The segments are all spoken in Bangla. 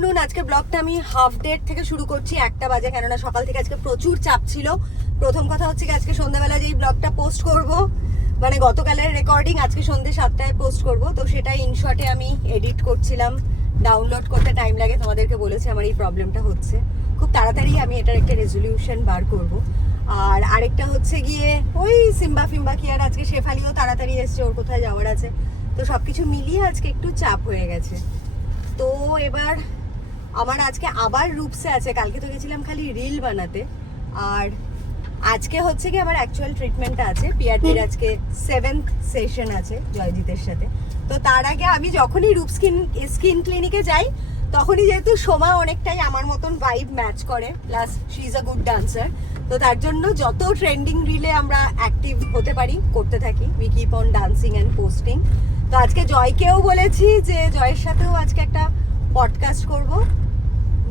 আজকে ব্লগটা আমি হাফ ডেট থেকে শুরু করছি, 1টা বাজে, কেননা সকাল থেকে আজকে প্রচুর চাপ ছিল। প্রথম কথা হচ্ছে কি, আজকে সন্ধ্যাবেলা যেই ব্লগটা পোস্ট করব, মানে গতকালের রেকর্ডিং আজকে সন্ধ্যে 7টায় পোস্ট করব, তো সেটা ইনশর্টে আমি এডিট করছিলাম, ডাউনলোড করতে টাইম লাগে। তোমাদেরকে বলেছি আমার এই প্রবলেমটা হচ্ছে, খুব তাড়াতাড়ি আমি এটার একটা রেজলিউশন বার করব। আর আরেকটা হচ্ছে গিয়ে ওই সিম্বা ফিম্বা কি, আর আজকে শেফালিও তাড়াতাড়ি এসছে, ওর কোথায় যাওয়ার আছে, তো সবকিছু মিলিয়ে আজকে একটু চাপ হয়ে গেছে। তো এবার আমার আজকে আবার রূপসে আছে, কালকে তো গেছিলাম খালি রিল বানাতে, আর আজকে হচ্ছে কি আমার অ্যাকচুয়াল ট্রিটমেন্টটা আছে। পিআরটির আজকে 7th সেশন আছে জয়জিতের সাথে। তো তার আগে আমি যখনই রূপ স্কিন ক্লিনিকে যাই, তখনই যেহেতু সোমা অনেকটাই আমার মতন ভাইব ম্যাচ করে, plus she is a good dancer, তো তার জন্য যত ট্রেন্ডিং রিলে আমরা অ্যাক্টিভ হতে পারি করতে থাকি, we keep on dancing and posting. তো আজকে জয়কেও বলেছি যে জয়ের সাথেও আজকে একটা পডকাস্ট করব,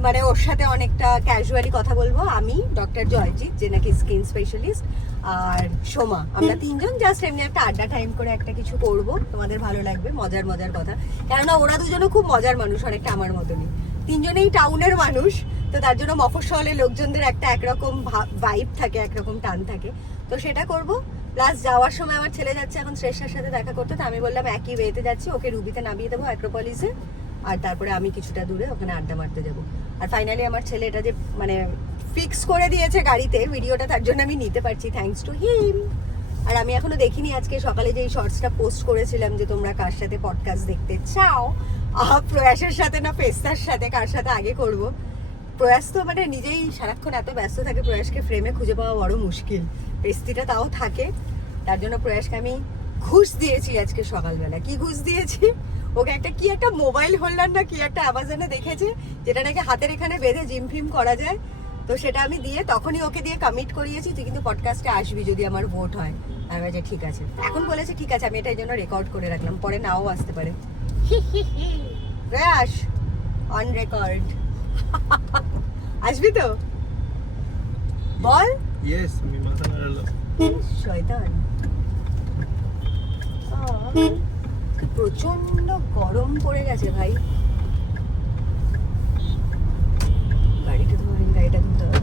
মানে ওর সাথে অনেকটা ক্যাজুয়ালি কথা বলবো। আমি, ডক্টর জয়জিৎ যে নাকি স্কিন স্পেশালিস্ট, আর সোমা, আমরা তিনজন জাস্ট এমনি একটা আড্ডা টাইম করে একটা কিছু করব, তোমাদের ভালো লাগবে, মজার মজার কথা। কেননা ওরা দুজনও খুব মজার মানুষ, অনেকটা আমার মতনই, তিনজনেই টাউনের মানুষ, তো তার জন্য মফস্বলের লোকজনদের একটা একরকম ভাইব থাকে, একরকম টান থাকে, তো সেটা করব। প্লাস যাওয়ার সময় আমার ছেলে যাচ্ছে এখন শ্রেষ্ঠার সাথে দেখা করতে, তো আমি বললাম একই ওয়েতে যাচ্ছি, ওকে রুবিতে নামিয়ে দেবো অ্যাক্রোপলিসে, আর তারপরে আমি কিছুটা দূরে ওখানে আড্ডা মারতে যাবো। আর ফাইনালি আমার ছেলে এটা যে মানে ফিক্স করে দিয়েছে গাড়িতে ভিডিওটা, তার জন্য আমি নিতে পারছি, থ্যাঙ্কস টু হিম। আর আমি এখনো দেখিনি আজকে সকালে যে এই শর্টসটা পোস্ট করেছিলাম যে তোমরা কার সাথে পডকাস্ট দেখতে চাও, প্রয়াসের সাথে না পেস্তার সাথে, কার সাথে আগে করব। প্রয়াস তো মানে নিজেই সারাক্ষণ এত ব্যস্ত থাকে, প্রয়াসকে ফ্রেমে খুঁজে পাওয়া বড় মুশকিল, পেস্তিটা তাও থাকে। তার জন্য প্রয়াসকে আমি ঘুষ দিয়েছি আজকে সকালবেলা। কি ঘুষ দিয়েছি, ওকে একটা মোবাইল হোল্ডার না কি একটা অ্যামাজনে দেখেছে, যেটা নাকি হাতের এখানে বেঁধে জিম ফিম করা যায়, তো সেটা আমি দিয়ে তখনই ওকে দিয়ে কমিট করিয়েছি, তুই কিন্তু পডকাস্টে আসবি যদি আমার ভোট হয়। আমি বলছি ঠিক আছে, এখন বলেছে ঠিক আছে, আমি এটার জন্য রেকর্ড করে রাখলাম, পরে নাও আসতে পারে। প্রয়াস অন রেকর্ড। আসবি তো বল। ইয়েস, আমি মাথা নাড়ালাম। শয়তান। প্রচন্ড গরম পড়ে গেছে ভাই, গাড়িটা ধরেন, গাড়িটা ধরতে হবে।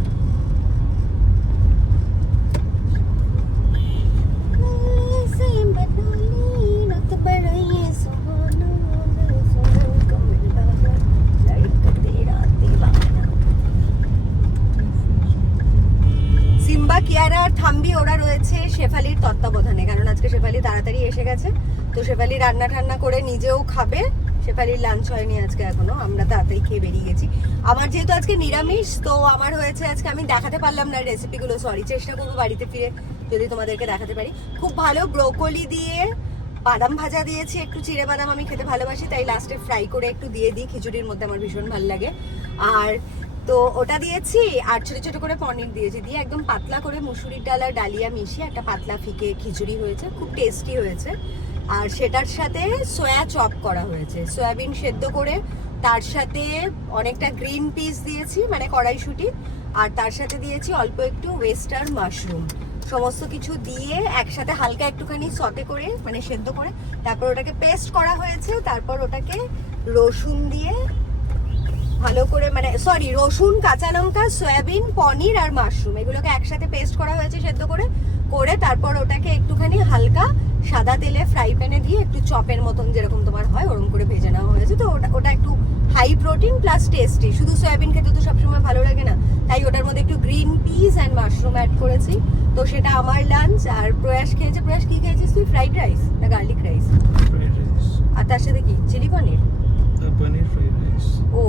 সিম্বা, কিয়ারা আর থাম্বি ওরা রয়েছে শেফালির তত্ত্বাবধানে, কারণ আজকে শেফালি তাড়াতাড়ি এসে গেছে, তো শেফালি রান্না ঠান্না করে নিজেও খাবে। শেফালির লাঞ্চ হয়নি আজকে এখনো, আমরা তাড়াতাড়ি খেয়ে বেরিয়ে গেছি। আমার যেহেতু আজকে নিরামিষ, তো আমার হয়েছে আজকে, আমি দেখাতে পারলাম না রেসিপিগুলো, সরি, চেষ্টা করবো বাড়িতে ফিরে যদি তোমাদেরকে দেখাতে পারি। খুব ভালো ব্রোকলি দিয়ে বাদাম ভাজা দিয়েছি, একটু চিড়ে বাদাম আমি খেতে ভালোবাসি, তাই লাস্টে ফ্রাই করে একটু দিয়ে দিই খিচুড়ির মধ্যে, আমার ভীষণ ভালো লাগে। আর তো ওটা দিয়েছি, আর ছোট ছোট করে পনির দিয়েছি, দিয়ে একদম পাতলা করে মুসুরির ডাল আর ডালিয়া মিশিয়ে একটা পাতলা ফিকে খিচুড়ি হয়েছে, খুব টেস্টি হয়েছে। আর সেটার সাথে সয়া চপ করা হয়েছে, সয়াবিন সেদ্ধ করে, তার সাথে অনেকটা গ্রিন পিস দিয়েছি মানে কড়াইশুঁটি, আর তার সাথে দিয়েছি অল্প একটু ওয়েস্টার্ন মাশরুম, সমস্ত কিছু দিয়ে একসাথে হালকা একটুখানি সতে করে মানে সেদ্ধ করে, তারপর ওটাকে পেস্ট করা হয়েছে। তারপর ওটাকে রসুন দিয়ে ভালো করে, মানে সরি, রসুন, কাঁচা লঙ্কা, সয়াবিন, পনির আর মাশরুম এগুলোকে একসাথে পেস্ট করা হয়েছে সেদ্ধ করে করে, তারপর ওটাকে একটুখানি হালকা সাদা তেলে ফ্রাই প্যানে দিয়ে একটু চপের মতন যেরকম তোমার হয় ওরকম করে ভেজে নেওয়া হয়েছে। তো ওটা একটু হাই প্রোটিন প্লাস টেস্টি, শুধু সয়াবিন খেতে তো সবসময় ভালো লাগে না, তাই ওটার মধ্যে একটু green peas and mushroom add করেছি। তো সেটা আমার লাঞ্চ। আর প্রয়াস খেয়েছে, প্রয়াস কি খেয়েছিস তুই, ফ্রাইড রাইস না গার্লিক রাইস? Fried rice. আর তার সাথে কি, chilli paneer? Paneer fried rice. ও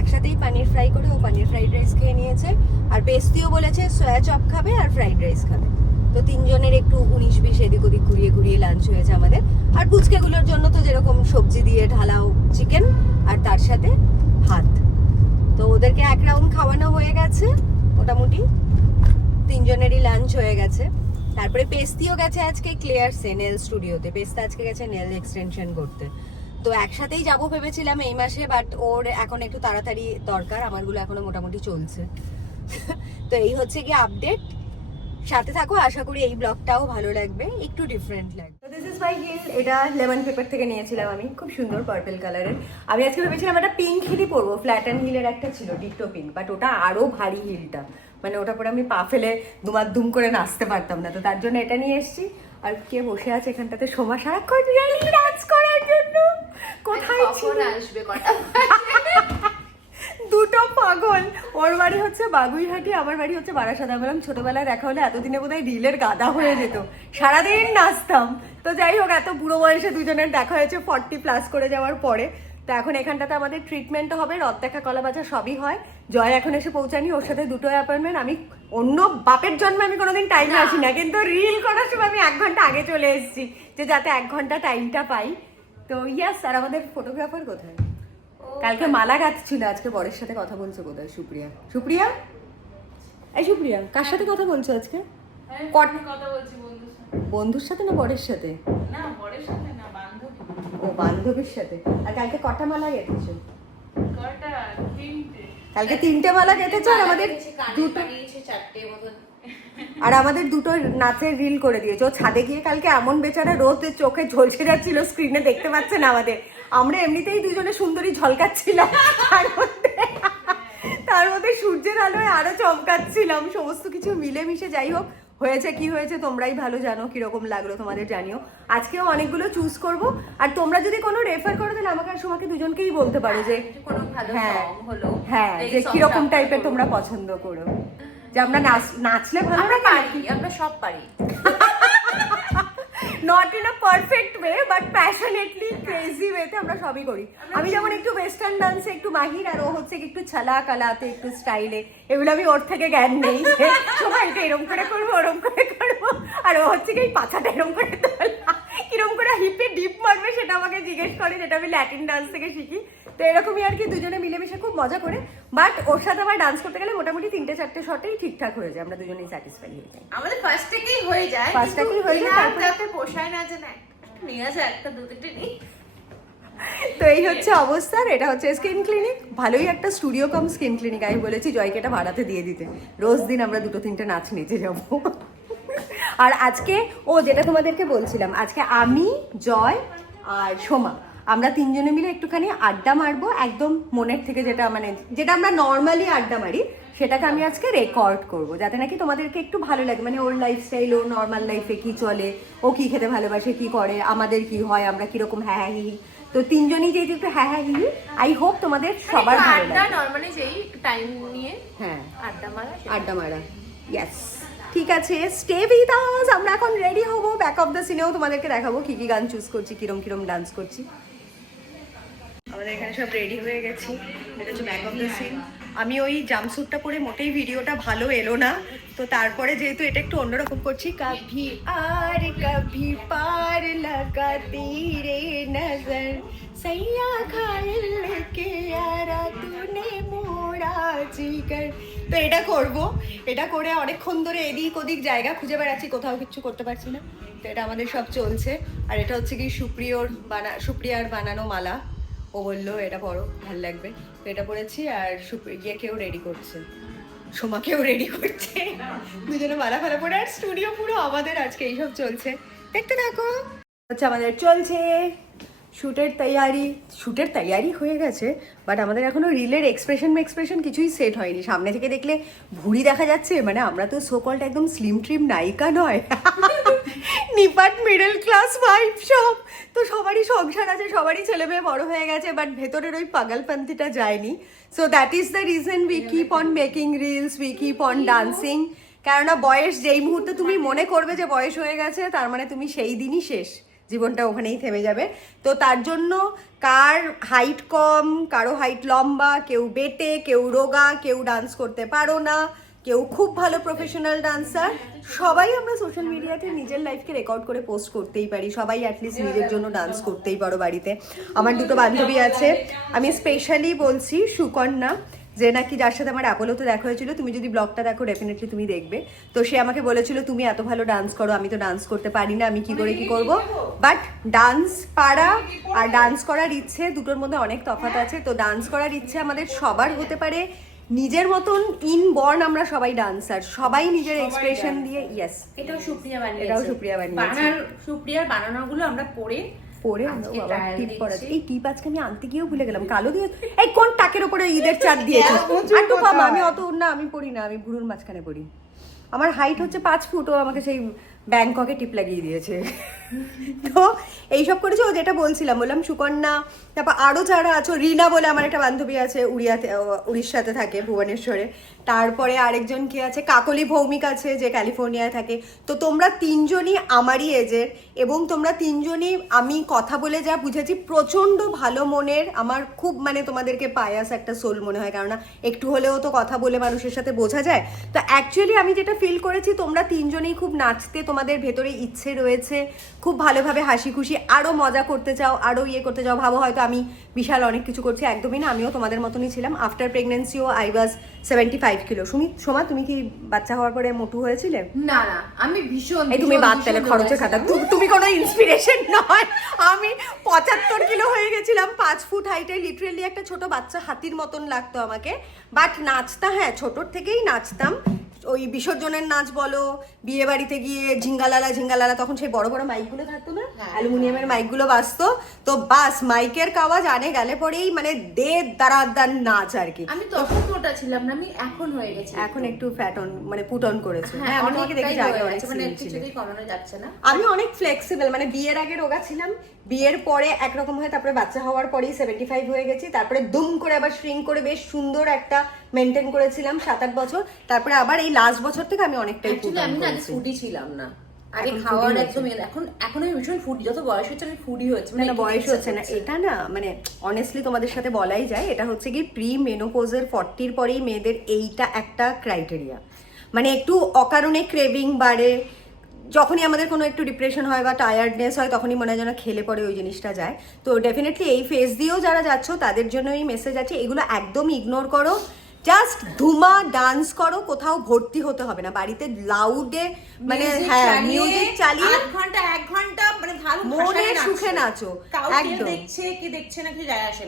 একসাথেই পানির ফ্রাই করে ও পানির ফ্রাইড রাইস খেয়ে নিয়েছে। আর পেস্তিও বলেছে সয়া চপ খাবে আর ফ্রাইড রাইস খাবে, তো তিনজনের একটু 19-20 এদিক ওদিক ঘুরিয়ে ঘুরিয়ে লাঞ্চ হয়েছে আমাদের। আর পুচকেগুলোর জন্য তো যেরকম সবজি দিয়ে ঢালাও চিকেন আর তার সাথে ভাত, তো ওদেরকে এক রাউন্ড খাওয়ানো হয়ে গেছে, মোটামুটি তিনজনেরই লাঞ্চ হয়ে গেছে। তারপরে পেস্তিও গেছে আজকে ক্লিয়ারসে নেল স্টুডিওতে, পেস্তা আজকে গেছে নেল এক্সটেনশন করতে, তো একসাথেই যাবো ভেবেছিলাম এই মাসে, বাট ওর এখন একটু তাড়াতাড়ি দরকার, আমারগুলো এখনো মোটামুটি চলছে। তো এই হচ্ছে কি আপডেট, সাথে থাকো, আশা করি এই ব্লগটাও ভালো লাগবে, একটু ডিফারেন্ট লাগবে। This is my hill. এটা লেমন পেপার থেকে নিয়েছিলাম আমি, খুব সুন্দর পার্পল কালারের। আমি আজকে ভেবেছিলাম একটা পিঙ্ক হিলই পরবো, ফ্ল্যাট অ্যান্ড হিলের একটা ছিল ডিটো পিঙ্ক, বাট ওটা আরো ভারী হিলটা, মানে ওটা পরে আমি পা ফেলে দুম করে নাচতে পারতাম না, তো তার জন্য এটা নিয়ে এসেছি। আর কে বসে আছে এখানটাতে, সোমা সারাক্ষণ ডান্স করার জন্য। কোথায় ছিল? আসবে কটা? দুটো পাগল। ওর বাড়ি হচ্ছে বাগুইহাটি, আমার বাড়ি হচ্ছে বারাসাত। আমি বললাম ছোটবেলায় দেখা হলে এতদিনে বোধহয় রিলের গাদা হয়ে যেত, সারাদিন নাচতাম। তো যাই হোক, এত বুড়ো বয়সে দুজনের দেখা হয়েছে 40+ করে যাওয়ার পরে। তো এখন এখানটাতে আমাদের ট্রিটমেন্টও হবে, রথ দেখা, কলা বাজা সবই হয়। জয় এখন এসে পৌঁছানি, ওর সাথে দুটো অ্যাপয়েন্টমেন্ট। আমি অন্য বাপের জন্মে আমি কোনোদিন টাইমে আসি না, কিন্তু রিল করার সময় আমি 1 ঘন্টা আগে চলে এসেছি, যে যাতে 1 ঘন্টা টাইমটা পাই। তো ইয়াস, আর আমাদের ফটোগ্রাফার কোথায়? কালকে মালা গাঁথছিল, আজকে বরের সাথে কথা বলছো বোধহয় সুপ্রিয়া। সুপ্রিয়া, এই সুপ্রিয়া, কার সাথে কথা বলছো আজকে? কথা বলছি বন্ধুর সাথে। বন্ধুর সাথে না বরের সাথে? না, বরের সাথে না, বান্ধবী। ও, বান্ধবীর সাথে। আর কালকে কটা মালা গেঁথেছো? কয়টা? 3টে। কালকে 3টে মালা গেঁথেছো, আর আমাদের দুটো, বানিয়েছে 4টে মতন। আর আমাদের দুটো নাচের রিল করে দিয়েছো। ও ছাদে গিয়ে কালকে এমন বেচারা রোদে চোখে ঝলসে যাচ্ছিল, স্ক্রিনে দেখতে পাচ্ছে না আমাদের। আমরা এমনিতেই দুজনে সুন্দরী ঝলকাচ্ছিলাম, তার মধ্যে সূর্যের আলোয় আরো চমকাচ্ছিলাম। সমস্ত কিছু মিলেমিশে যাই হোক, হয়েছে কি হয়েছে তোমরাই ভালো জানো, কিরকম লাগলো তোমাদের জানিও। আজকেও অনেকগুলো চুজ করব, আর তোমরা যদি কোনো রেফার করো তাহলে আমাকে আর সোমাকে দুজনকেই বলতে পারো যে কোনো ভালো হ্যাঁ সং হলো, হ্যাঁ, যে কিরকম টাইপের তোমরা পছন্দ করো, যে আমরা নাচলে ভালো আমরা লাগে পারি, নাকি? আমরা সব পারি। Not in a perfect way, but passionately crazy ওয়েতে আমরা সবই করি। আমি যেমন একটু ওয়েস্টার্ন ডান্সে একটু মাহির, আর ও হচ্ছে একটু ছালা কালাতে, একটু স্টাইলে, এগুলো আমি ওর থেকে জ্ঞান নেই। সবাই এটা এরম করে করবো, ওরম করে করবো, আর ও হচ্ছে কি এই পাছাটা এরম করে তোলা, কিরম করে হিপে ডিপ মারবে সেটা আমাকে জিজ্ঞেস করে, যেটা আমি ল্যাটিন ডান্স থেকে শিখি। তো এরকমই আর কি, দুজনে মিলেমিশে খুব মজা করে। বাট ওর সাথে আবার ডান্স করতে গেলে মোটামুটি 3-4টে শটেই ঠিকঠাক হয়ে যায়, আমরা দুজনেই স্যাটিসফাই হয়ে যাই। আমাদের ফার্স্ট থেকেই হয়ে যায়, First থেকেই হয়ে যায়, তারপরে- তারপরে পোষায় না যে না একটা নিয়ে আসে, একটা দুটো নিই। তো এই হচ্ছে অবস্থা। আর এটা হচ্ছে স্কিন ক্লিনিক, ভালোই একটা স্টুডিও কম স্কিন ক্লিনিক। আমি বলেছি জয়কে এটা ভাড়াতে দিয়ে দিতে, রোজ দিন আমরা 2-3টে নাচ নেচে যাব। আর আজকে যেটা তোমাদেরকে বলছিলাম, আজকে আমি, জয় আর সোমা, আমরা 3জনে মিলে একটুখানি আড্ডা মারবো, একদম মনের থেকে, যেটা মানে যেটা আমরা নর্মালি আড্ডা মারি, সেটাকে আমি আজকে রেকর্ড করব, যাতে নাকি তোমাদেরকে একটু ভালো লাগে, মানে ওর লাইফস্টাইল, ওর নর্মাল লাইফে কি চলে, ও কি খেতে ভালোবাসে, কি করে, আমাদের কি হয়, আমরা কিরকম হ্যাঁ হ্যাঁ হি হি। তো 3জনই যেহেতু একটু হ্যাঁ হ্যাঁ হি হি, আই হোপ তোমাদের সবার ভালো আড্ডা লাগে। নরমালি যেই টাইম নিয়ে হ্যাঁ, আড্ডা মারা, আড্ডা মারা, ইয়েস। ঠিক আছে, স্টে উইথ আস। আমরা এখন রেডি হবো, ব্যাক অফ দ্য সিনেও তোমাদেরকে দেখাবো কি কি গান চুজ করছি, কিরম কিরম ডান্স করছি। আমাদের এখানে সব রেডি হয়ে গেছি, এটা হচ্ছে ব্যাক অফ দ্য সিন। আমি ওই জাম্পস্যুটটা পরে মোটেই ভিডিওটা ভালো এলো না, তো তারপরে যেহেতু এটা একটু অন্যরকম করছি, কভি আর কভি পার লাগাতি রে নজর সৈয়া খাইল কে আরা তুনে মোরা জিগর। তো এটা করব, এটা করে অনেকক্ষণ ধরে এদিক ওদিক জায়গা খুঁজে বেড়াচ্ছি, কোথাও কিচ্ছু করতে পারছি না। তো এটা আমাদের সব চলছে। আর এটা হচ্ছে কি সুপ্রিয়ার বানানো মালা, ও বললো এটা পরো ভালো লাগবে, তো এটা পরেছি। আর কেউ রেডি করছে, সোমাকেও রেডি করছে, দুজনে মালা ফালা পরে। আর স্টুডিও পুরো আমাদের, আজকে এইসব চলছে, দেখতে থাকো। আচ্ছা, আমাদের চলছে শুটের তৈয়ারি হয়ে গেছে, বাট আমাদের এখনো রিলের এক্সপ্রেশন কিছুই সেট হয়নি। সামনে থেকে দেখলে ভুঁড়ি দেখা যাচ্ছে, মানে আমরা তো সো কল্ড একদম স্লিম ট্রিম নায়িকা নয়, নিপাট মিডল ক্লাস ওয়াইফ সব। তো সবারই সংসার আছে, সবারই ছেলে মেয়ে বড় হয়ে গেছে, বাট ভেতরের ওই পাগলপন্থীটা যায়নি। So that is the reason we keep on making reels, we keep on dancing. কেননা বয়স যেই মুহূর্তে তুমি মনে করবে যে বয়স হয়ে গেছে, তার মানে তুমি সেই দিনই শেষ, জীবনটা ওখানেই থেমে যাবে। তো তার জন্য কার হাইট কম, কারো হাইট লম্বা, কেউ বেটে, কেউ রোগা, কেউ ডান্স করতে পারো না, কেউ খুব ভালো প্রফেশনাল ডান্সার, সবাই আমরা সোশ্যাল মিডিয়াতে নিজের লাইফকে রেকর্ড করে পোস্ট করতেই পারি। সবাই অ্যাটলিস্ট নিজের জন্য ডান্স করতেই পারো বাড়িতে। আমার দুটো বান্ধবী আছে, আমি স্পেশালি বলছি সুকন্যা, যে নাকি যার সাথে আমার অ্যাপোলোতে দেখা হয়েছিল, তুমি যদি ব্লগটা দেখো ডেফিনেটলি তুমি দেখবে। তো সে আমাকে বলেছিল তুমি এত ভালো ডান্স করো, আমি তো ডান্স করতে পারি না, আমি কি করে কি করব। বাট ডান্স পারা আর ডান্স করার ইচ্ছে দুটোর মধ্যে অনেক তফাৎ আছে। তো ডান্স করার ইচ্ছে আমাদের সবার হতে পারে, নিজের মতন ইনবর্ন আমরা সবাই ডান্সার, সবাই নিজের এক্সপ্রেশন দিয়ে। ইয়েস, এটাও সুপ্রিয়া বানিয়েছে। এটাও সুপ্রিয়া বানিয়েছে। সুপ্রিয়ার বানানোগুলো আমরা পড়ে পরে আজকে বাবা trial টিপ দিচ্ছি। পড়াচ্ছে। এই টিপ আজকে আমি আনতে গিয়েও ভুলে গেলাম। কালো দিয়ে এই কোন টাকের উপরে ঈদের চাঁদ দিয়েছে? একটু কম, আমি অত না, আমি পড়ি না, আমি ভুরুর মাঝখানে পড়ি। আমার হাইট হচ্ছে 5 ফুট, ও আমাকে সেই ব্যাংককে টিপ লাগিয়ে দিয়েছে। তো এইসব করেছে। ও যেটা বললাম সুকন্যা, তারপর আরো যারা আছো, রিনা বলে আমার একটা বান্ধবী আছে, উড়িষ্যাতে থাকে, ভুবনেশ্বরে। তারপরে আরেকজন কে আছে, কাকলি ভৌমিক আছে, যে ক্যালিফোর্নিয়ায় থাকে। তো তোমরা তিনজনই আমারই এজের, এবং তোমরা তিনজনই আমি কথা বলে যা বুঝেছি প্রচন্ড ভালো মনের। আমার খুব মানে তোমাদেরকে পায়াস একটা সোল মনে হয়, কেননা একটু হলেও তো কথা বলে মানুষের সাথে বোঝা যায়। তো অ্যাকচুয়ালি আমি যেটা ফিল করেছি, তোমরা তিনজনেই খুব নাচতে তোমাদের ভেতরে ইচ্ছে রয়েছে, খুব ভালোভাবে হাসি খুশি আরো মজা করতে চাও, আরো ইয়ে করতে চাও। ভাবো হয়তো আমি বিশাল অনেক কিছু করছি, একদমই না। আমিও তোমাদের মতনই ছিলাম। আফটার প্রেগনেন্সিও আই ওয়াজ 75 কিলো। সোমা, তুমি কি বাচ্চা হওয়ার পরে মোটু হয়েছিলে? না না, আমি ভীষণ এই তুমি বাদ তাহলে খরচের খাতা, তুমি কোনো ইন্সপিরেশন নয়। আমি 75 কিলো হয়ে গেছিলাম, 5 ফুট হাইটে, লিটারেলি একটা ছোট বাচ্চা হাতির মতন লাগতো আমাকে। বাট নাচতাম, হ্যাঁ ছোটোর থেকেই নাচতাম। ওই বিসর্জনের নাচ বলো, বিয়ে বাড়িতে গিয়ে ঝিঙ্গালালা, তখন সেই বড় বড় মাইকগুলো থাকতো না, অ্যালুমিনিয়ামের মাইকগুলো বাজতো। তো বাস মাইকের আওয়াজ আনে গেলে পরেই মানে দাঁড়াদার নাচ আর কি। আমি তখন মোটা ছিলাম না, আমি এখন হয়ে গেছি। এখন একটু ফ্যাট অন মানে পুট অন করেছে। হ্যাঁ, আমি তোমাকে দেখেছি আগে অনেক মানে slim ছিলে। কিছুতেই কমানো যাচ্ছে না। আমি অনেক ফ্লেক্সিবল, মানে বিয়ের আগে রোগা ছিলাম, বিয়ের পরে একরকম হয়, তারপরে বাচ্চা হওয়ার পরেই 75 হয়ে গেছি, তারপরে দুম করে আবার শ্রিঙ্ক করে বেশ সুন্দর একটা মেনটেন করেছিলাম 7-8 বছর। তারপরে আবার এই লাস্ট বছর থেকে আমি অনেকটাই অ্যাকচুয়ালি আমি না আগে ফুডি ছিলাম না, আগে খাওয়ার একদম এখন আমি ভীষণ ফুডি। যত বয়স হচ্ছে আমি ফুডি হচ্ছে, মানে না বয়স হচ্ছে না এটা না, মানে অনেস্টলি তোমাদের সাথে বলাই যায়, এটা হচ্ছে কি প্রি মেনোপোজের 40-র পরেই মেয়েদের এইটা একটা ক্রাইটেরিয়া। মানে একটু অকারণে ক্রেভিং বাড়ে, যখনই আমাদের কোনো একটু ডিপ্রেশন হয় বা টায়ার্ডনেস হয়, তখনই মনে হয় যেন খেলে পরে ওই জিনিসটা যায়। তো ডেফিনেটলি এই ফেজ দিয়েও যারা যাচ্ছ তাদের জন্য এই মেসেজ আছে, এগুলো একদম ইগনোর করো, জাস্ট ধুমা ডান্স করো, কোথাও ভর্তি হতে হবে না, বাড়িতে লাউডে মানে হ্যাঁ মিউজিক চালিয়ে 1 ঘন্টা মানে ভালো মনে সুখে নাচো। একদম দেখছে কি দেখছে না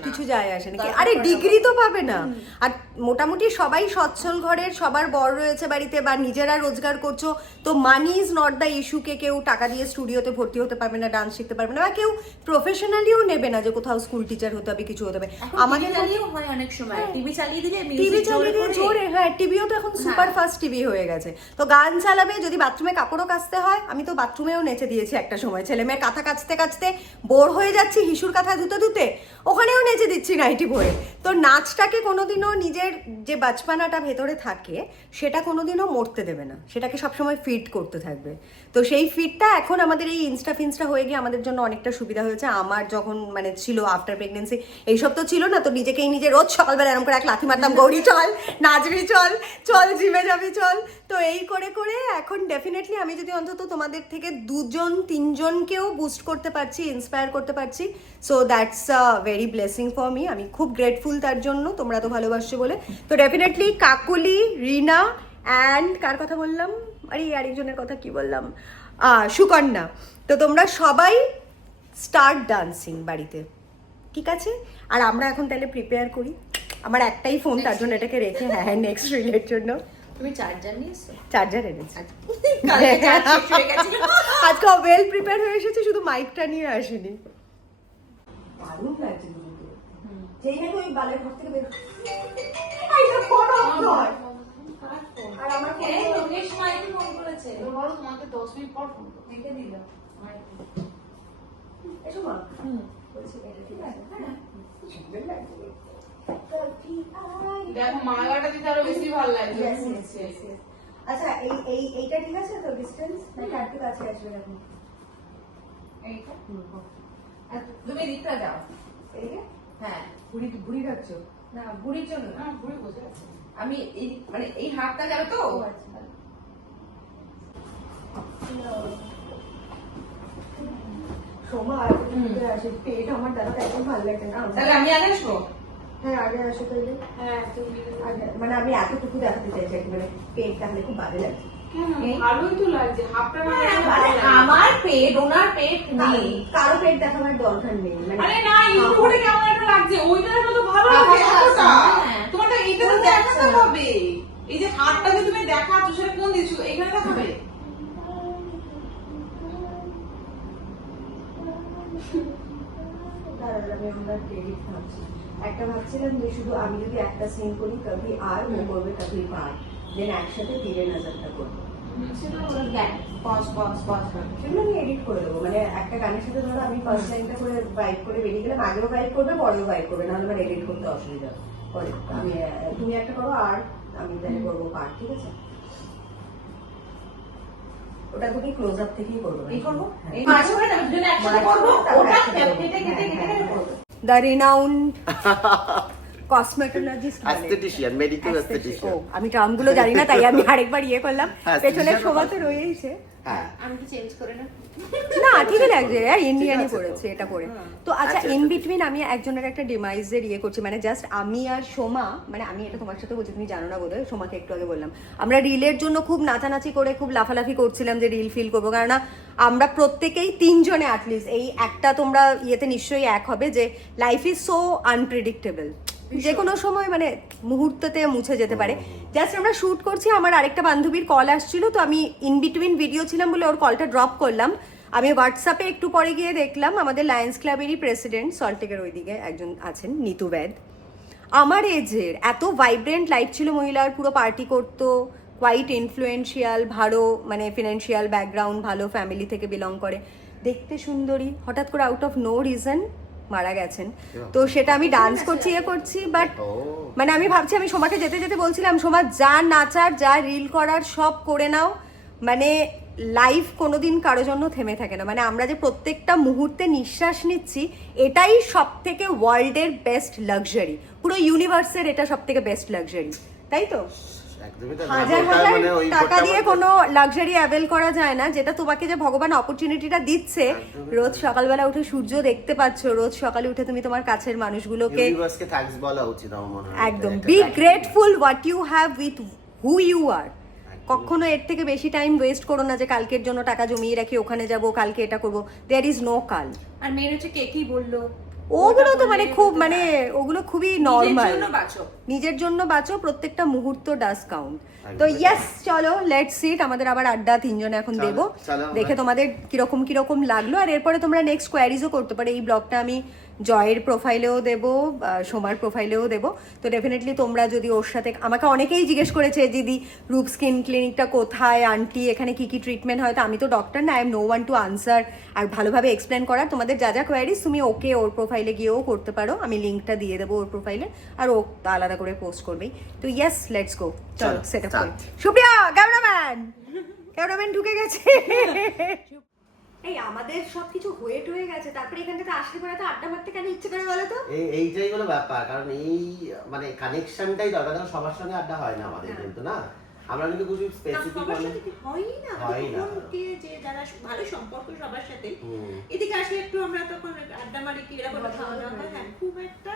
কিছু যায় আসে না। আরে ডিগ্রি তো পাবে না। আর মোটামুটি সবাই সচ্ছল ঘরের, সবার বর রয়েছে বাড়িতে, বা নিজেরা রোজগার করছো, তো money is not the issue. কেউ টাকা দিয়ে স্টুডিওতে ভর্তি হতে পারবে না, ডান্স শিখতে পারবে না, বা কেউ প্রফেশনালিও নেবে না যে কোথাও স্কুল টিচার হতে হবে, কিছু হতে হবে। আমাদের চালিয়েও হয় অনেক সময়, টিভি চালিয়ে দিলে টিভি চালিয়ে দিয়ে জোরে, হ্যাঁ টিভিও তো এখন সুপার ফাস্ট টিভি হয়ে গেছে। তো গান চালাবে, যদি বাথরুমে কাপড়ও কাচতে হয়, আমি তো বাথরুমেও নেচে দিয়েছি একটা সময়, ছেলে মেয়ের কাঁথা কাচতে কাচতে বোর হয়ে যাচ্ছি, হিসুর কাঁথা ধুতে ওখানেও নেচে দিচ্ছি নাইটি পরে। তো নাচটাকে কোনোদিনও নিজের যে বাচপানাটা ভেতরে থাকে সেটা কোনোদিনও মরতে দেবে না, সেটাকে সবসময় ফিট করতে থাকবে। তো সেই ফিটটা এখন আমাদের এই ইনস্টা ফিনস্টা হয়ে গিয়ে আমাদের জন্য অনেকটা সুবিধা হয়েছে। আমার যখন মানে ছিল আফটার প্রেগনেন্সি এইসব তো ছিল না, তো নিজেকেই নিজে রোজ সকালবেলা এরকম করে এক লাথি মারতাম, গৌরী চল নাচবি, চল জিমে যাবি চল। তো এই করে করে এখন ডেফিনেটলি আমি যদি অন্তত তোমাদের থেকে 2-3জনকেও বুস্ট করতে পারছি, ইন্সপায়ার করতে পারছি, so that's a very blessing for me. আমি খুব গ্রেটফুল তার জন্য, তোমরা তো ভালোবাসছো বলে। তো ডেফিনেটলি কাকুলি, রিনা অ্যান্ড কার কথা বললাম, আরে আরেকজনের কথা কি বললাম, সুকন্যা, তো তোমরা সবাই স্টার্ট ডান্সিং বাড়িতে, ঠিক আছে? আর আমরা এখন তাহলে প্রিপেয়ার করি। আমার একটাই ফোন, তার জন্য এটাকে রেখে, হ্যাঁ নেক্সট রিলের জন্য তুমি চার্জার নিয়েছো? চার্জার এনেছি। কালকে চার্জ শেষ হয়ে গেছিল। আজকে ওয়েল প্রিপেয়ার হয়ে এসেছে, শুধু মাইকটা নিয়ে আসেনি। দারুণ লাগছে কিন্তু। যেই নাকি ওই বালের ঘর থেকে বের এইটা ফোন অফ কর। আর আমার এই লোকেশ মাইকে ফোন করেছে। বলো তোমাকে 10 মিনিট পর ফোন করো। দেখে দিলাম। এসো মা। বলছি এটা ঠিক আছে? হ্যাঁ সুন্দর লাগছে। দেখো মালাটা দিতে আরো বেশি ভালো লাগছে। আচ্ছা এইটা ঠিক আছে তো ডিসটেন্স, নাকি আর একটু কাছে আসবে এখন? এইটা আর তুমি দিকটা যাও। এইটা হ্যাঁ, ঘুরি রাখছো? না বুড়ির জন্য না, না ঘুরে বসে আছে। আমি এই মানে এই হাতটা যাবে তো। সোমা আসে, পেট আমার দাদা একদম ভালো লাগছে না। তাহলে আমি আগে আসবো? হ্যাঁ আগে আসো তাহলে। হ্যাঁ তুমি মানে আমি এতটুকু দেখাতে চাইছি, মানে পেট তাহলে খুব বাজে লাগছে। ভালোই তো লাগছে, হাফটা আমার পেট, ওনার পেট নেই। কারো পেট দেখাবার দরকার নেই, মানে আরে না ইউটিউবে কেমন একটা লাগছে, ওইটার মতো ভালো লাগছে এতটা। তোমারটা এইটা তো দেখাতে হবে। এই যে হাতটাকে তুমি দেখাচ্ছ সেটা কোন দিচ্ছ? এখানে দেখাবে। একটা ভাবছিলাম যে শুধু আমি যদি একটা সিন করি কবি আর ও করবে কবি পার, দেন একসাথে 3,000টা করবো, সেগুলো আমি এডিট করে দেবো। মানে একটা গানের সাথে ধরো আমি ফার্স্ট লাইনটা করে ভাইব করে বেরিয়ে গেলাম, আগেও ভাইব করবে পরেও ভাইব করবে, নাহলে আমার এডিট করতে অসুবিধা পরে। আমি তুমি একটা করো আর আমি তাহলে করবো পার, ঠিক আছে? ওটা তুমি ক্লোজ আপ থেকেই করবো। এই করবো? হ্যাঁ। এই মাঝে মাঝে আমি দুজনে একসাথে করবো, ওটা কেটে কেটে কেটে করবো। The renowned cosmetologist aesthetician, medical aesthetician. আমি টার্মগুলো জানি না তাই আমি আরেকবার ইয়ে করলাম। হ্যাঁ, পেছনে aesthetician শোভা ও তো রয়েছে। হ্যাঁ, আমি কি চেঞ্জ করে না? না ঠিকই লাগছে, ইন্ডিয়ানই ঠিক আছে তো। পড়েছে এটা পরে। তো আচ্ছা, আচ্ছা, ইন আচ্ছা। বিটুইন আমি একজনের একটা ডিমাইজের ইয়ে করছি, মানে জাস্ট আমি আর সোমা, মানে আমি এটা তোমার সাথে বলছি, তুমি জানো না বোধহয়, সোমাকে একটু আগে বললাম, আমরা রিলের জন্য খুব নাচানাচি করে খুব লাফালাফি করছিলাম যে রিল ফিল করবো, কারণ আমরা প্রত্যেকেই 3 জনে অ্যাটলিস্ট এই একটা, তোমরা ইয়েতে নিশ্চয়ই এক হবে যে লাইফ ইজ সো আনপ্রেডিক্টেবল, যে কোনো সময় মানে মুহূর্ততে মুছে যেতে পারে। জাস্ট আমরা শুট করছি, আমার আরেকটা বান্ধবীর কল আসছিল, তো আমি ইন বিটুইন ভিডিও ছিলাম বলে ওর কলটা ড্রপ করলাম। আমি হোয়াটসঅ্যাপে একটু পরে গিয়ে দেখলাম আমাদের লায়ন্স ক্লাবেরই প্রেসিডেন্ট, সল্টলেকের ওইদিকে একজন আছেন, নিতু বেদ, আমার এজের, এত ভাইব্রেন্ট লাইফ ছিল মহিলার, পুরো পার্টি করতো, কোয়াইট ইনফ্লুয়েন্সিয়াল, ভালো মানে ফিনান্সিয়াল ব্যাকগ্রাউন্ড, ভালো ফ্যামিলি থেকে বিলং করে, দেখতে সুন্দরী, হঠাৎ করে আউট অফ নো রিজন মারা গেছেন। তো সেটা আমি ডান্স করছি ইয়ে করছি, বাট ও মানে আমি ভাবছি, আমি সোমাকে যেতে যেতে বলছিলাম, সোমা যা নাচার যা রিল করার সব করে নাও, মানে লাইফ কোনোদিন কারো জন্য থেমে থাকে না, মানে আমরা যে প্রত্যেকটা মুহূর্তে নিঃশ্বাস নিচ্ছি এটাই সব থেকে ওয়ার্ল্ডের বেস্ট লাক্সারি, পুরো ইউনিভার্সের এটা সব থেকে বেস্ট লাক্সারি, তাই তো? একদমই তাই। হাজার ওটা হাজার মানে ওই টাকা ঘরটা দিয়ে আমাদের- কোনো লাক্সারি অ্যাভেল করা যায় না, যেটা তোমাকে যে ভগবান অপরচুনিটিটা দিচ্ছে, রোজ সকালবেলা উঠে সূর্য দেখতে পাচ্ছ, রোজ সকালে উঠে তুমি তোমার কাছের মানুষগুলোকে ইউনিভার্সকে থ্যাঙ্কস বলা উচিত আমার মনে হয়। একদম এটা বি একটা grateful what you have with who you are. কখনো এর থেকে বেশি টাইম ওয়েস্ট করো না যে কালকের জন্য টাকা জমিয়ে রাখি, ওখানে যাব, কালকে এটা করবো, দেয়ার ইজ নো কাল। আর মেয়ের হচ্ছে কে কি বললো, ওগুলো তো মানে খুব মানে ওগুলো খুবই নর্মাল, জন্য বাঁচো। নিজের জন্য বাঁচো, প্রত্যেকটা মুহূর্ত ডাস কাউন্ট। তো একদম। ইয়েস, চলো লেটস সিট, আমাদের আবার আড্ডা 3 জনে এখন চলো, দেবো, চলো আমরা- দেখে তোমাদের কিরকম কিরকম লাগলো। আর এরপরে তোমরা নেক্সট কোয়ারিজও করতে পারো, এই ব্লগটা আমি জয়ের প্রোফাইলেও দেবো, সোমার প্রোফাইলেও দেবো। তো ডেফিনেটলি তোমরা যদি ওর সাথে, আমাকে অনেকেই জিজ্ঞেস করেছে দিদি রূপ স্কিন ক্লিনিকটা কোথায়, আন্টি এখানে কি কি ট্রিটমেন্ট হয়, তো আমি তো ডক্টর না, I am no one to answer আর ভালোভাবে এক্সপ্লেন করার। তোমাদের যা যা কোয়ারিজ তুমি ওকে ওর প্রোফাইলে গিয়েও করতে পারো, আমি লিঙ্কটা দিয়ে দেবো ওর প্রোফাইলে, আর ও আলাদা করে পোস্ট করবেই। তো ইয়েস, লেটস গো, চলো চলো, সেট আপ start. করি। সুপ্রিয়া ক্যামেরাম্যান ঢুকে গেছে। এই আমাদের সবকিছু হয়ে টয়ে গেছে, তারপরে এখান থেকে আসলে পরে তো আড্ডা মারতে কেন ইচ্ছে করে বলো তো? এইটাই হলো ব্যাপার, কারণ এই মানে কানেকশনটাই দরকার, কারণ সবার সঙ্গে আড্ডা হয় না আমাদের, কিন্তু না আমরা কিন্তু কিছু স্পেসিফিক সবার সাথে কি হয়ই না, হয় না। ফোনকে যে যারা ভালো সম্পর্ক সবার সাথে, হুম। এদিকে আসলে একটু আমরা তখন আড্ডা মারি, কি এরকম খাওয়া দাওয়া হয়, হ্যাঁ খুব একটা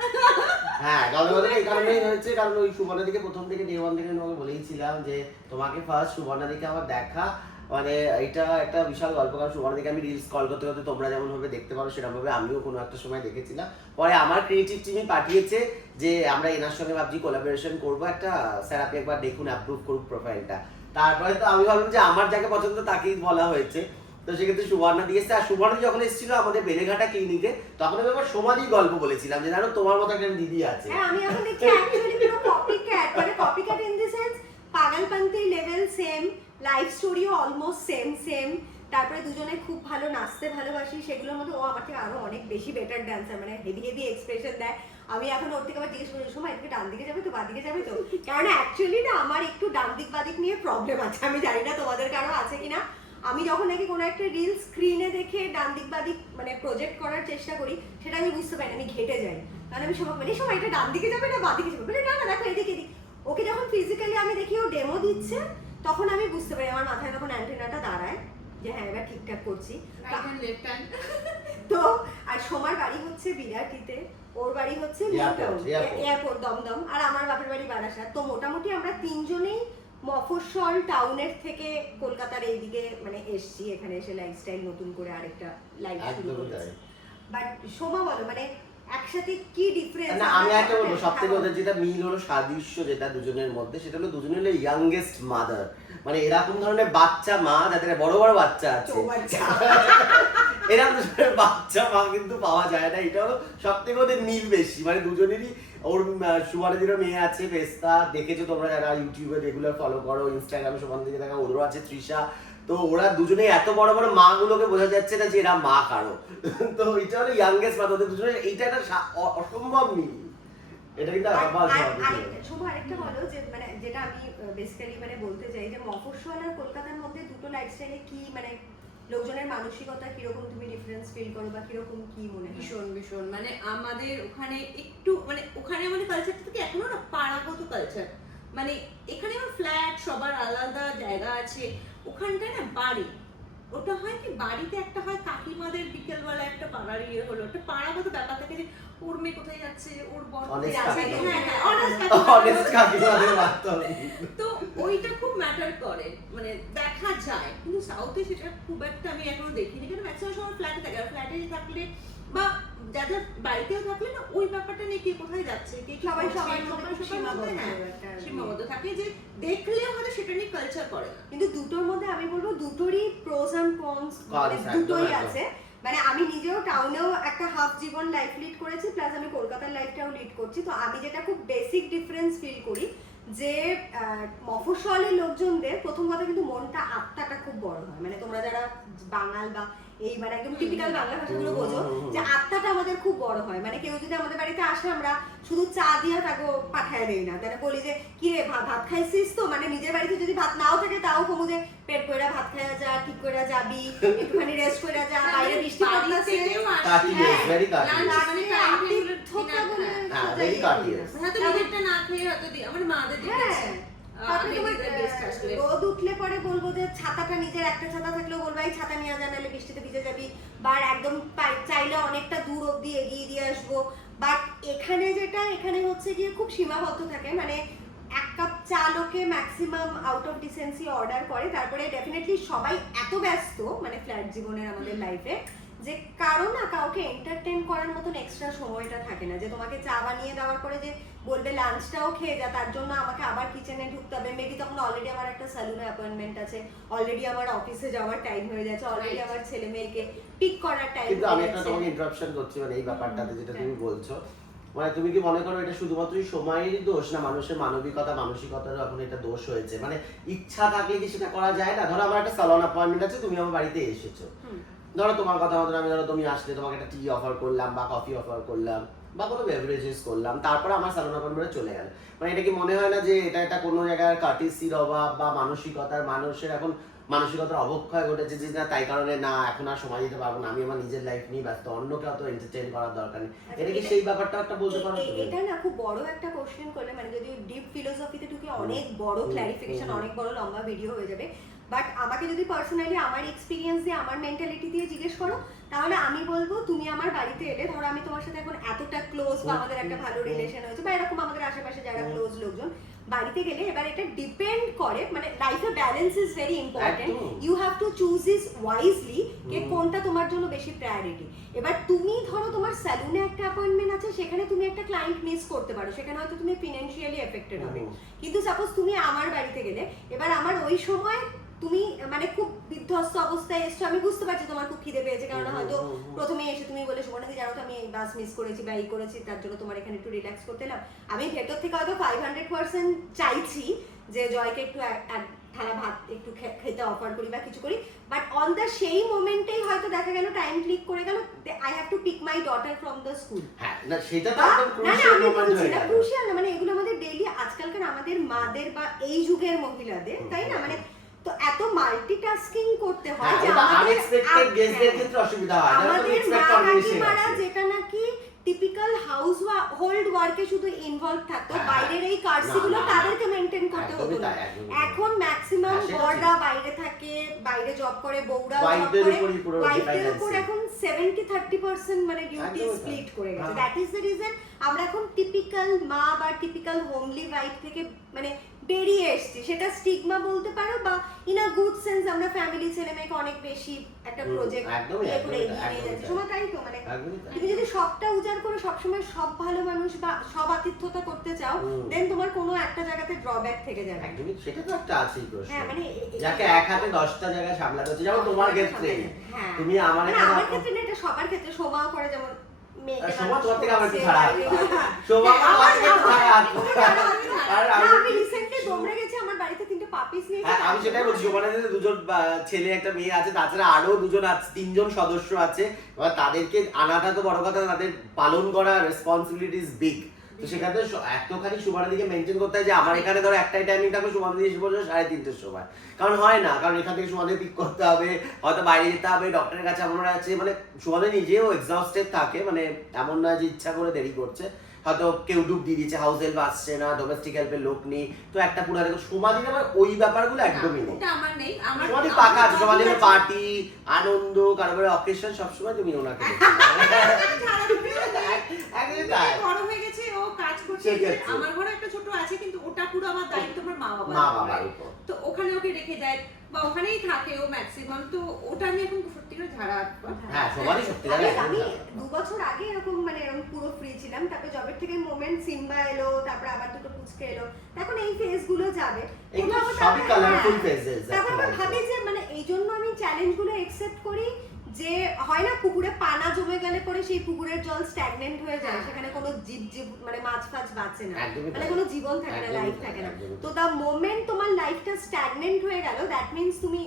হ্যাঁ, কারণ এই কারণেই হয়েছে, কারণ ওই সুবর্ণা দিকে প্রথম থেকে ডে ওয়ান থেকে তোমাকে বলেইছিলাম যে তোমাকে ফার্স্ট সুবর্ণা দিকে আমার দেখা, মানে এটা একটা বিশাল গল্প, কারণ সুবর্ণা দিকে আমি রিলস কল করতে করতে তোমরা যেমন ভাবে দেখতে পারো সেরকম ভাবে আমিও কোনো একটা সময় দেখেছিলাম। পরে আমার ক্রিয়েটিভ টিমই পাঠিয়েছে যে আমরা এনার সঙ্গে ভাবছি কোলাবোরেশন করবো একটা, স্যার আপনি একবার দেখুন, অ্যাপ্রুভ করুক প্রোফাইলটা। তারপরে তো আমি ভাবলাম যে আমার যাকে পছন্দ তাকেই বলা হয়েছে, তো সেক্ষেত্রে সুবর্ণা দিয়ে এসছে। আর সুবর্ণা যখন এসেছিল আমাদের বেলেঘাটা ক্লিনিকে, তখন আমি আবার সোমাদির গল্প বলেছিলাম যে জানো তোমার মতো একটা দিদি আছে। হ্যাঁ, আমি এখন দেখছি অ্যাকচুয়ালি পুরো কপিক্যাট, মানে কপিক্যাট ইন দি সেন্স পাগলপন্থী লেভেল সেম, লাইফ স্টোরিও অলমোস্ট সেম। তারপরে দুজনে খুব ভালো নাচতে ভালোবাসি, সেগুলোর মধ্যে ও আমার থেকে আরো অনেক বেশি বেটার ড্যান্সার, মানে হেভি এক্সপ্রেশন দেয়। আমি এখন ওর থেকে আবার জিজ্ঞেস করি, সময় এদিকে ডান দিকে যাবে তো, বাঁ দিকে যাবে তো, কারণ অ্যাকচুয়ালি না আমার একটু ডান দিক বাদিক নিয়ে প্রবলেম আছে, আমি জানি না তোমাদের কারো আছে কিনা। আমি যখন নাকি কোনো একটা রিল স্ক্রিনে দেখে ডান দিক বাদিক মানে প্রজেক্ট করার চেষ্টা করি, সেটা আমি বুঝতে পারি না, আমি ঘেটে যাই। কারণ আমি সময় মানে সময় এটা ডান দিকে যাবে না বাঁ দিকে যাবে, বলে না না দেখো এদিকে এদিক। ওকে যখন ফিজিক্যালি আমি দেখি ও ডেমো দিচ্ছে, তখন আমি বুঝতে পারি, আমার মাথায় তখন অ্যান্টেনাটা দাঁড়ায় যে হ্যাঁ এবার ঠিকঠাক করছি। লেফট হ্যান্ড তো আর সোমার বাড়ি হচ্ছে বিরাটিতে, ওর বাড়ি হচ্ছে এয়ারপোর্ট দমদম, আর আমার বাপের বাড়ি বারাসাত। তো মোটামুটি আমরা 3 জনেই মফস্বল টাউনের থেকে কলকাতার এইদিকে মানে এসছি, এখানে এসে লাইফস্টাইল নতুন করে আরেকটা লাইফ শুরু একদমই করেছি। তাই। বাট সোমা বলো, মানে একসাথে কি ডিফারেন্স? না আমি একটা বলবো সব থেকে ওদের যেটা মিল হলো সাদৃশ্য যেটা দুজনের মধ্যে সেটা হলো দুজনে হলো ইয়াংগেস্ট মাদার, মানে এরকম ধরনের বাচ্চা মা যাদের বড় বড় বাচ্চা আছে এরকম দুজনের বাচ্চা মা কিন্তু পাওয়া যায় না, এটা হলো সব থেকে ওদের মিল বেশি, মানে দুজনেরই। ওর সুমানদিরও মেয়ে আছে পেস্তা, দেখেছো তোমরা যারা ইউটিউবে রেগুলার ফলো করো, ইনস্টাগ্রামে সুমানদিকে দেখা, ওদেরও আছে তৃষা। তো ওরা দুজনে এত বড় বড় মা গুলোকে বোঝা যাচ্ছে না যে এরা মা কারো। তো এটা হলো ইয়াংগেস্ট মা, ওদের দুজনে এইটা একটা অসম্ভব মিল। এটা কিন্তু শুভ আরেকটা বলো যে মানে যেটা আমি বেসিক্যালি মানে বলতে চাই যে মফস্বল আর কলকাতার মধ্যে দুটো লাইফস্টাইলে কি মানে লোকজনের মানসিকতা কিরকম তুমি ডিফারেন্স ফিল করো বা কিরকম কি মনে হয়? ভীষণ ভীষণ মানে আমাদের ওখানে একটু মানে ওখানে আমাদের কালচারটা থেকে এখনো না পাড়াগত কালচার, মানে এখানে আমার ফ্ল্যাট সবার আলাদা জায়গা আছে, ওখানটায় না বাড়ি, ওটা হয় কি বাড়িতে একটা হয় কাকিমাদের বিকেলবেলা একটা পাড়ার ইয়ে হলো, একটা পাড়াগত ব্যাপার থাকে যে ওর মেয়ে কোথায় যাচ্ছে, ওর বর কোথায় যাচ্ছে, তো ওইটা খুব ম্যাটার করে, মানে দেখা যায়। কিন্তু সাউথে সেটা খুব একটা আমি এখনো দেখিনি, কারণ ম্যাক্সিমাম সময় ফ্ল্যাটে থাকে, আর ফ্ল্যাটে থাকলে বা যাদের বাড়িতেও থাকলে না ওই ব্যাপারটা নিয়ে কে কোথায় যাচ্ছে, কে সবাই সবার মধ্যে সীমাবদ্ধ থাকে, যে দেখলে হয়তো সেটা নিয়ে কালচার করে না। কিন্তু দুটোর মধ্যে আমি বলবো দুটোরই প্রোস এন্ড কনস দুটোই আছে। মানে আমি নিজেও টাউনেও একটা হাফ জীবন লাইফ লিড করেছি, প্লাস আমি কলকাতার লাইফটাও লিড করছি। তো আমি যেটা খুব বেসিক ডিফারেন্স ফিল করি যে মফস্বলের লোকজনদের প্রথম কথা কিন্তু মনটা আত্মাটা খুব বড় হয়, মানে তোমরা যারা বাঙাল বা এই মানে একদম টিপিক্যাল বাংলা ভাষাগুলো বোঝো যে আত্মাটা আমাদের খুব বড় হয়। মানে কেউ যদি আমাদের বাড়িতে আসে আমরা শুধু চা দিয়ে তাকে পাঠায় দেই না, তাহলে বলি যে কি রে ভাত খাইছিস তো, মানে নিজের বাড়িতে যদি ভাত নাও থাকে তাও কমু যে পেট কইরা ভাত খাইয়া যা, ঠিক কইরা যাবি, একটুখানি রেস্ট কইরা যা, বাইরে বৃষ্টি পড়তেছে, রোদ উঠলে পরে বলবো যে ছাতাটা নিজের একটা ছাতা থাকলেও বলবো এই ছাতা নিয়ে যা, নাহলে বৃষ্টিতে ভিজে যাবি, বা একদম চাইলে অনেকটা দূর অব্দি এগিয়ে দিয়ে আসবো। বাট এখানে যেটা এখানে হচ্ছে গিয়ে খুব সীমাবদ্ধ থাকে, মানে এক কাপ চা লোকে maximum out of decency order করে, তারপরে ডেফিনেটলি সবাই এত ব্যস্ত মানে ফ্ল্যাট জীবনের আমাদের লাইফে যে কারো না কাউকে এন্টারটেইন করার মতন এক্সট্রা সময়টা থাকে না, যে তোমাকে চা বানিয়ে দেওয়ার পরে যে বলবে লাঞ্চটাও খেয়ে যা, তার জন্য আমাকে আবার কিচেনে ঢুকতে হবে। মেবি তখন অলরেডি আমার একটা স্যালুনে অ্যাপয়েন্টমেন্ট আছে, অলরেডি আমার অফিসে যাওয়ার টাইম হয়ে যাচ্ছে, অলরেডি আমার ছেলে মেয়েকে পিক করার টাইম কিন্তু হয়ে আমি একটা যাচ্ছে। তোমাকে ইন্টারাপশন করছি মানে এই ব্যাপারটাতে যেটা তুমি বলছো, মানে তুমি কি মনে করো এটা শুধুমাত্রই সময়েরই দোষ, না মানুষের মানবিকতা মানসিকতারও এখন এটা দোষ হয়েছে? মানে ইচ্ছা থাকলে কি সেটা করা যায় না? ধরো আমার একটা স্যালন অ্যাপয়েন্টমেন্ট আছে, তুমি আমার বাড়িতে এসেছো, ধরো তোমার কথা মতো আমি ধরো তুমি আসলে তোমাকে একটা টি অফার করলাম বা কফি অফার করলাম বা কোনো বেভারেজেস করলাম, তারপরে আমার স্যালন অ্যাপয়েন্টমেন্টে চলে গেল, মানে এটা কি মনে হয় না যে এটা একটা কোনো জায়গায় কার্টিসির অভাব বা মানসিকতার, মানুষের এখন মানসিকতার অবক্ষয় ঘটেছে যে না তাই কারণে না এখন আর সময় দিতে পারবো না, আমি আমার নিজের লাইফ নিয়ে ব্যস্ত, অন্য কেউ তো এন্টারটেইন করার দরকার নেই? এটা কি সেই ব্যাপারটা একটা বলতে পারো? এটা না খুব বড় একটা কোশ্চেন করলে, মানে যদি ডিপ ফিলোসফিতে ঢুকে অনেক বড় ক্ল্যারিফিকেশন, অনেক বড় লম্বা ভিডিও হয়ে যাবে। বাট আমাকে যদি পার্সোনালি আমার এক্সপিরিয়েন্স দিয়ে আমার মেন্টালিটি দিয়ে জিজ্ঞেস করো, তাহলে আমি বলবো তুমি আমার বাড়িতে এলে, ধরো আমি তোমার সাথে এখন এতটা ক্লোজ বা আমাদের একটা ভালো রিলেশন হয়েছে বা এরকম আমাদের আশেপাশে যারা ক্লোজ লোকজন, বাড়িতে গেলে এবার এটা ডিপেন্ড করে, মানে লাইফে balance is very important, you have to choose is wisely কে কোনটা তোমার জন্য বেশি প্রায়োরিটি। এবার তুমি ধরো তোমার স্যালুনে একটা অ্যাপয়েন্টমেন্ট আছে, সেখানে তুমি একটা ক্লায়েন্ট মিস করতে পারো, সেখানে হয়তো তুমি ফিনান্সিয়ালি এফেক্টেড হবে। কিন্তু সাপোজ তুমি আমার বাড়িতে গেলে, এবার আমার ওই সময় তুমি মানে খুব বিধ্বস্ত অবস্থায় এসছো, আমি বুঝতে পারছি তোমার খুব খিদে পেয়েছে, কারণ হয়তো প্রথমে এসে তুমি বলে সুবর্ণাদি জানো তো আমি এই বাস মিস করেছি বা এই করেছি, তার জন্য তোমার এখানে একটু রিল্যাক্স করতে এলাম। আমি ভেতর থেকে হয়তো 500% চাইছি যে জয়কে একটু এক থালা ভাত একটু খেতে অফার করি বা কিছু করি, বাট অন দ্য সেই মোমেন্টেই হয়তো দেখা গেল টাইম ক্লিক করে গেল, I have to pick my daughter from the school. হ্যাঁ না সেটা তো একদম ক্রুশিয়াল মোমেন্ট হয়ে গেল। ক্রুশিয়াল না, মানে এগুলো আমাদের ডেইলি আজকালকার আমাদের মাদের বা এই যুগের মহিলাদের, তাই না? মানে তো এত মাল্টিটাস্কিং করতে হয় যে আমাদের আনএক্সপেক্টেড গেস্টদের ক্ষেত্রে অসুবিধা হয়, আমাদের মা কাকিমারা যেটা নাকি টিপিক্যাল হাউস হোল্ড ওয়ার্কে শুধু ইনভলভ থাকতো, বাইরের এই কার্সিগুলো তাদেরকে মেইনটেইন করতে হতো না। এখন ম্যাক্সিমাম বড়রা বাইরে থাকে, বাইরে জব করে, বউরা জব করে, ওয়াইফদের উপর এখন 70-30% মানে ডিউটি স্প্লিট করে গেছে। দ্যাট ইজ দ্য রিজন আমরা এখন টিপিক্যাল মা বা টিপিক্যাল হোমলি ওয়াইফ থেকে মানে বেরিয়ে এসেছি, সেটা স্টিগমা বলতে পারো বা ইন আ গুড সেন্স আমরা ফ্যামিলি ছেলে মেয়েকে অনেক বেশি একটা প্রজেক্ট একদমই, ইয়ে করে একদমই, এগিয়ে নিয়ে যাচ্ছে একদমই সময়, তাই তো মানে একদমই তাই। তুমি যদি সবটা উজাড় করে সবসময় সব ভালো মানুষ বা সব আতিথ্যতা করতে চাও, দেন তোমার কোনো একটা জায়গাতে ড্রব্যাক থেকে যাবে। একদমই, সেটা তো একটা আছেই প্রশ্ন। হ্যাঁ, মানে যাকে এক হাতে 10টা জায়গায় সামলাতে হচ্ছে, যেমন তোমার ক্ষেত্রে হ্যাঁ, তুমি আমার মানে এখানে আমার ক্ষেত্রে না, এটা সবার ক্ষেত্রে শোভা করে, যেমন মেয়েকে শোভা মানুষ তোমার থেকে আমার একটু করছে, খারাপ। বাইরে- শোভা আমার আমার থেকে একটু খারাপ। আর না, আমি- আমি রিসেন্টলি দমড়ে গেছি, আমার বাড়িতে 3টে পাপিস নিয়ে হ্যাঁ, আমি সেটাই বলছি, ওখানে যে দুজন ছেলে একটা মেয়ে আছে, তাছাড়া আরো দুজন আছে, 3 জন সদস্য আছে। এবার তাদেরকে আনাটা তো বড় কথা, তাদের পালন করা রেসপন্সিবিলিটিস বিগ। তো সেখানে এতখানি সুমানের দিকে মেনটেন করতে হয় যে আমার এখানে ধরো একটাই টাইমিং থাকবে, সুমানের দিকে এসে পড়ছে 3:30-র সময়, কারণ হয় না, কারণ এখান থেকে সুমানের পিক করতে হবে, হয়তো বাইরে যেতে হবে, ডক্টরের কাছে আমরা আছে, মানে সুমানের নিজেও এক্সস্টেড থাকে, মানে এমন না যে ইচ্ছা করে দেরি করছে, হয়তো কেউ ডুব দিয়ে দিচ্ছে, হাউস হেল্প আসছে না, ডোমেস্টিক হেল্পের লোক নেই, তো একটা পুরো দেখো সুমাদিন আবার ওই ব্যাপারগুলো একদমই নেই। ওটা আমার নেই, আমার সমাধি পাকা আছে, সমাধির পার্টি আনন্দ কারোর অকেশন সবসময় তুমি ওনাকে একদমই তাই। বড় হয়ে গেছে, ও কাজ করছে, সেক্ষেত্রে। আমার ঘরে একটা ছোট আছে, কিন্তু ওটা পুরো আমার দায়িত্ব আমার মা মা বাবার বাবার উপর। তো ওখানে ওকে রেখে যায় বা ওখানেই থাকে ও ম্যাক্সিমাম, তো ওটা আমি এখন সত্যি করে ঝাড়া হ্যাঁ, সবারই সত্যি কথা আমি 2 বছর আগে এরকম মানে এরকম পুরো ফ্রি ছিলাম, তারপরে জবের থেকে মোমেন্ট সিম্বা এলো, তারপরে আবার দুটো পুচকে এলো, এখন এই ফেজ গুলো যাবে, এগুলো কোথাও কোথাও সবই আমরা- কালারফুল হ্যাঁ। ফেজেস। তারপর আমরা ভাবি যে মানে এই জন্য আমি চ্যালেঞ্জ গুলো একসেপ্ট করি, যে হয় না পুকুরে পানা জমে গেলে পরে সেই পুকুরের জল স্ট্যাগনেন্ট হয়ে যায়, সেখানে কোনো জীব মানে মাছ ফাছ বাঁচে না, একদমই মানে তাই। কোনো জীবন থাকে না, একদমই লাইফ তাই, থাকে না। একদমই তো দ্য মোমেন্ট তোমার লাইফটা স্ট্যাগনেন্ট হয়ে গেল, দ্যাট মিন্স তুমি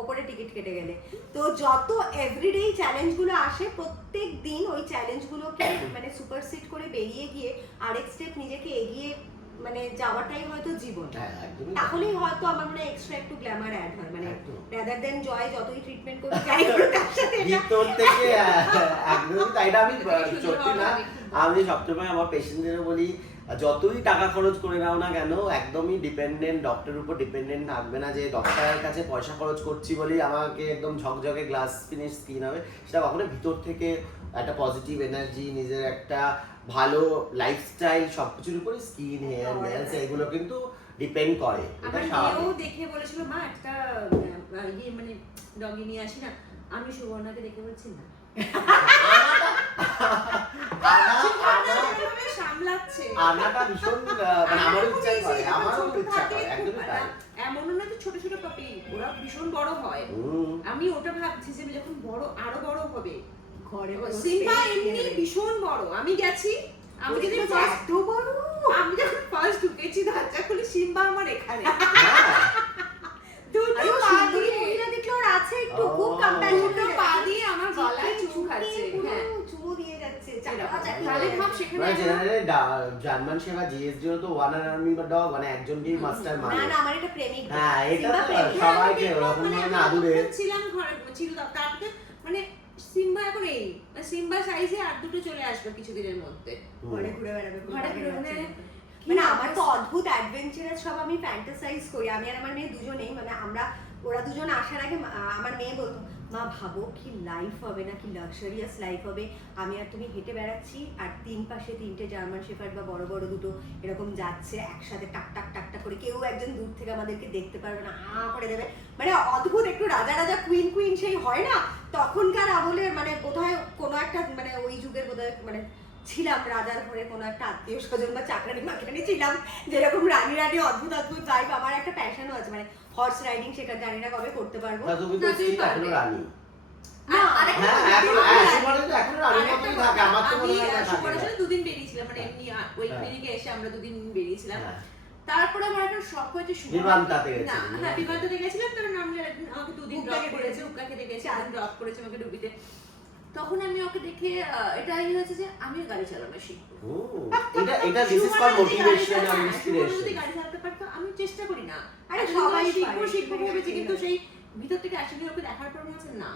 ওপরে টিকিট কেটে গেলে। তো যত এভরিডে চ্যালেঞ্জ গুলো আসে, প্রত্যেক দিন ওই চ্যালেঞ্জ গুলোকে মানে সুপারসিড করে বেরিয়ে গিয়ে আরেক স্টেপ নিজেকে এগিয়ে মানে যাওয়াটাই হয়তো জীবন। হ্যাঁ, একদমই তাই। তাহলেই হয়তো আমার মনে হয় এক্সট্রা একটু গ্ল্যামার অ্যাড হয়, মানে একদম। রাদার দেন জয় যতই ট্রিটমেন্ট করি যাই করি তার সাথে এটা ভিতর থেকে একদমই তাই। এটা আমি সত্যি না, আমি সবসময় আমার পেশেন্টদের বলি, যতই টাকা খরচ করে নাও না কেন, একদমই ডিপেন্ডেন্ট ডক্টরের উপর ডিপেন্ডেন্ট থাকবে না, যে ডক্টরের কাছে পয়সা খরচ করছি বলেই আমাকে একদম ঝকঝকে গ্লাস ফিনিশ স্কিন হবে। সেটা কখনো ভিতর থেকে একটা পজিটিভ এনার্জি, নিজের একটা ভালো লাইফস্টাইল, সবকিছুর উপরে স্কিন, হেয়ার, নেলস এগুলো কিন্তু ডিপেন্ড করে। এটা আমার স্বাভাবিক। মেয়েও দেখে বলেছিল, মা একটা ইয়ে মানে ডগি নিয়ে আসি না, আমি সুবর্ণাকে দেখে বলছি না, এভাবে সামলাচ্ছে। আনাটা ভীষণ মানে আমারও ইচ্ছা করে, আমারও ছোট ইচ্ছা থাকে করে, খুব, একদমই তাই। এমনও না যে ছোট ছোট পাপি, ওরা ভীষণ বড় হয়। হুম। আমি ওটা ভাবছি যে যখন বড় আরো বড় হবে, ঘরে সিম্বা এমনি ভীষণ বড়, আমি গেছি, আমি যদি ফার্স্ট এত বড়, আমি যখন ফার্স্ট ঢুকেছি দরজা খুলে, সিম্বা আমার এখানে হ্যাঁ। দুটো আরে ও পা সুন্দরী দিয়ে, মহিলা দেখলে ওর আছে একটু ও। খুব কম্প্যাশন, দুটো পা দিয়ে আমার গলায় চুমু খাচ্ছে। হ্যাঁ, চুমু দিয়ে যাচ্ছে, এরকম। তাহলে ভাব সেখানে মানে এখন- জেনারেলি জার্মান সেবা জিএসডি তো ওয়ান আর্মি বা ডগ, মানে একজনকেই মাস্টার না মানে। না আমার এটা প্রেমিক, হ্যাঁ, এটা সিম্বা তো প্রেমিক। সবাইকে ওরকম মানে ধরনের আমি আদুরে। যখন ছিলাম ঘরে ছিল, তারপরে মানে সিম্বা এখন এই সিম্বা সাইজে আর দুটো চলে আসবে কিছুদিনের মধ্যে। ঘরে ঘুরে বেড়াবে, ঘরে ঘুরে মানে মানে আমার তো অদ্ভুত অ্যাডভেঞ্চারাস সব আমি ফ্যান্টাসাইজ করি, আমি আর আমার মেয়ে দুজনেই, মানে আমরা ওরা দুজন আসার আগে আমার মেয়ে বলতো, মা ভাবো কি লাইফ হবে, না কি লাক্সারিয়াস লাইফ হবে, আমি আর তুমি হেঁটে বেড়াচ্ছি আর 3 পাশে 3টে জার্মান শেফার্ড বা বড় বড় দুটো এরকম যাচ্ছে একসাথে টাক টাক টাক টাক করে, কেউ একজন দূর থেকে আমাদেরকে দেখতে পারবে না, করে দেবে, মানে অদ্ভুত একটু রাজা রাজা কুইন কুইন সেই হয় না তখনকার আমলে, মানে বোধহয় কোনো একটা মানে ওই যুগের বোধহয় মানে ছিলাম রাজার ঘরে, কোনো একটা আত্মীয় স্বজন বা চাকরানি মাকরানি ছিলাম, যেরকম রানী রানী অদ্ভুত অদ্ভুত লাইফ। আমার একটা প্যাশনও আছে, মানে হর্স রাইডিং শেখা, জানি না কবে করতে পারবো। তা তুমি তো না, তুমি ঠিক এখনো পারবে। রানী। না, আরেকটা হ্যাঁ, কথা, এখন আমি সুমনে তো এখনো রানীর আরেকটা মতোই কথা, থাকে, আমার তো মনে আমি হয় না থাকে সুবর্ণার না। সাথে 2 দিন বেরিয়েছিলাম, মানে এমনি ওই হ্যাঁ। ক্লিনিকে এসে আমরা 2 দিন বেরিয়েছিলাম। হ্যাঁ। তারপরে আমার একটা শখ হয়েছে বিমানটাতে না, গেছিলি, হ্যাঁ বিমানটাতে গেছিলাম, কারণ আমি আমাকে 2 দিন হুক্কা ড্রপ খেতে করেছে, গেছে। হুক্কা খেতে গেছে, আমি ড্রপ করেছে আমাকে ডুবিতে। তখন আমি ওকে দেখে এটাই হয়েছে যে আমিও গাড়ি চালানো শিখবো। ও, এটা দিস ইজ কল মোটিভেশন আর ইন্সপিরেশন। যদি গাড়ি চালাতে পারতো, আমি চেষ্টা করি না, আরে এতদিন সবাই ধরে শিখবো পারে, শিখবো সেটা ভেবেছি, ঠিক কিন্তু আছে। সেই ভিতর থেকে আসলে ওকে দেখার পর মনে হচ্ছে না,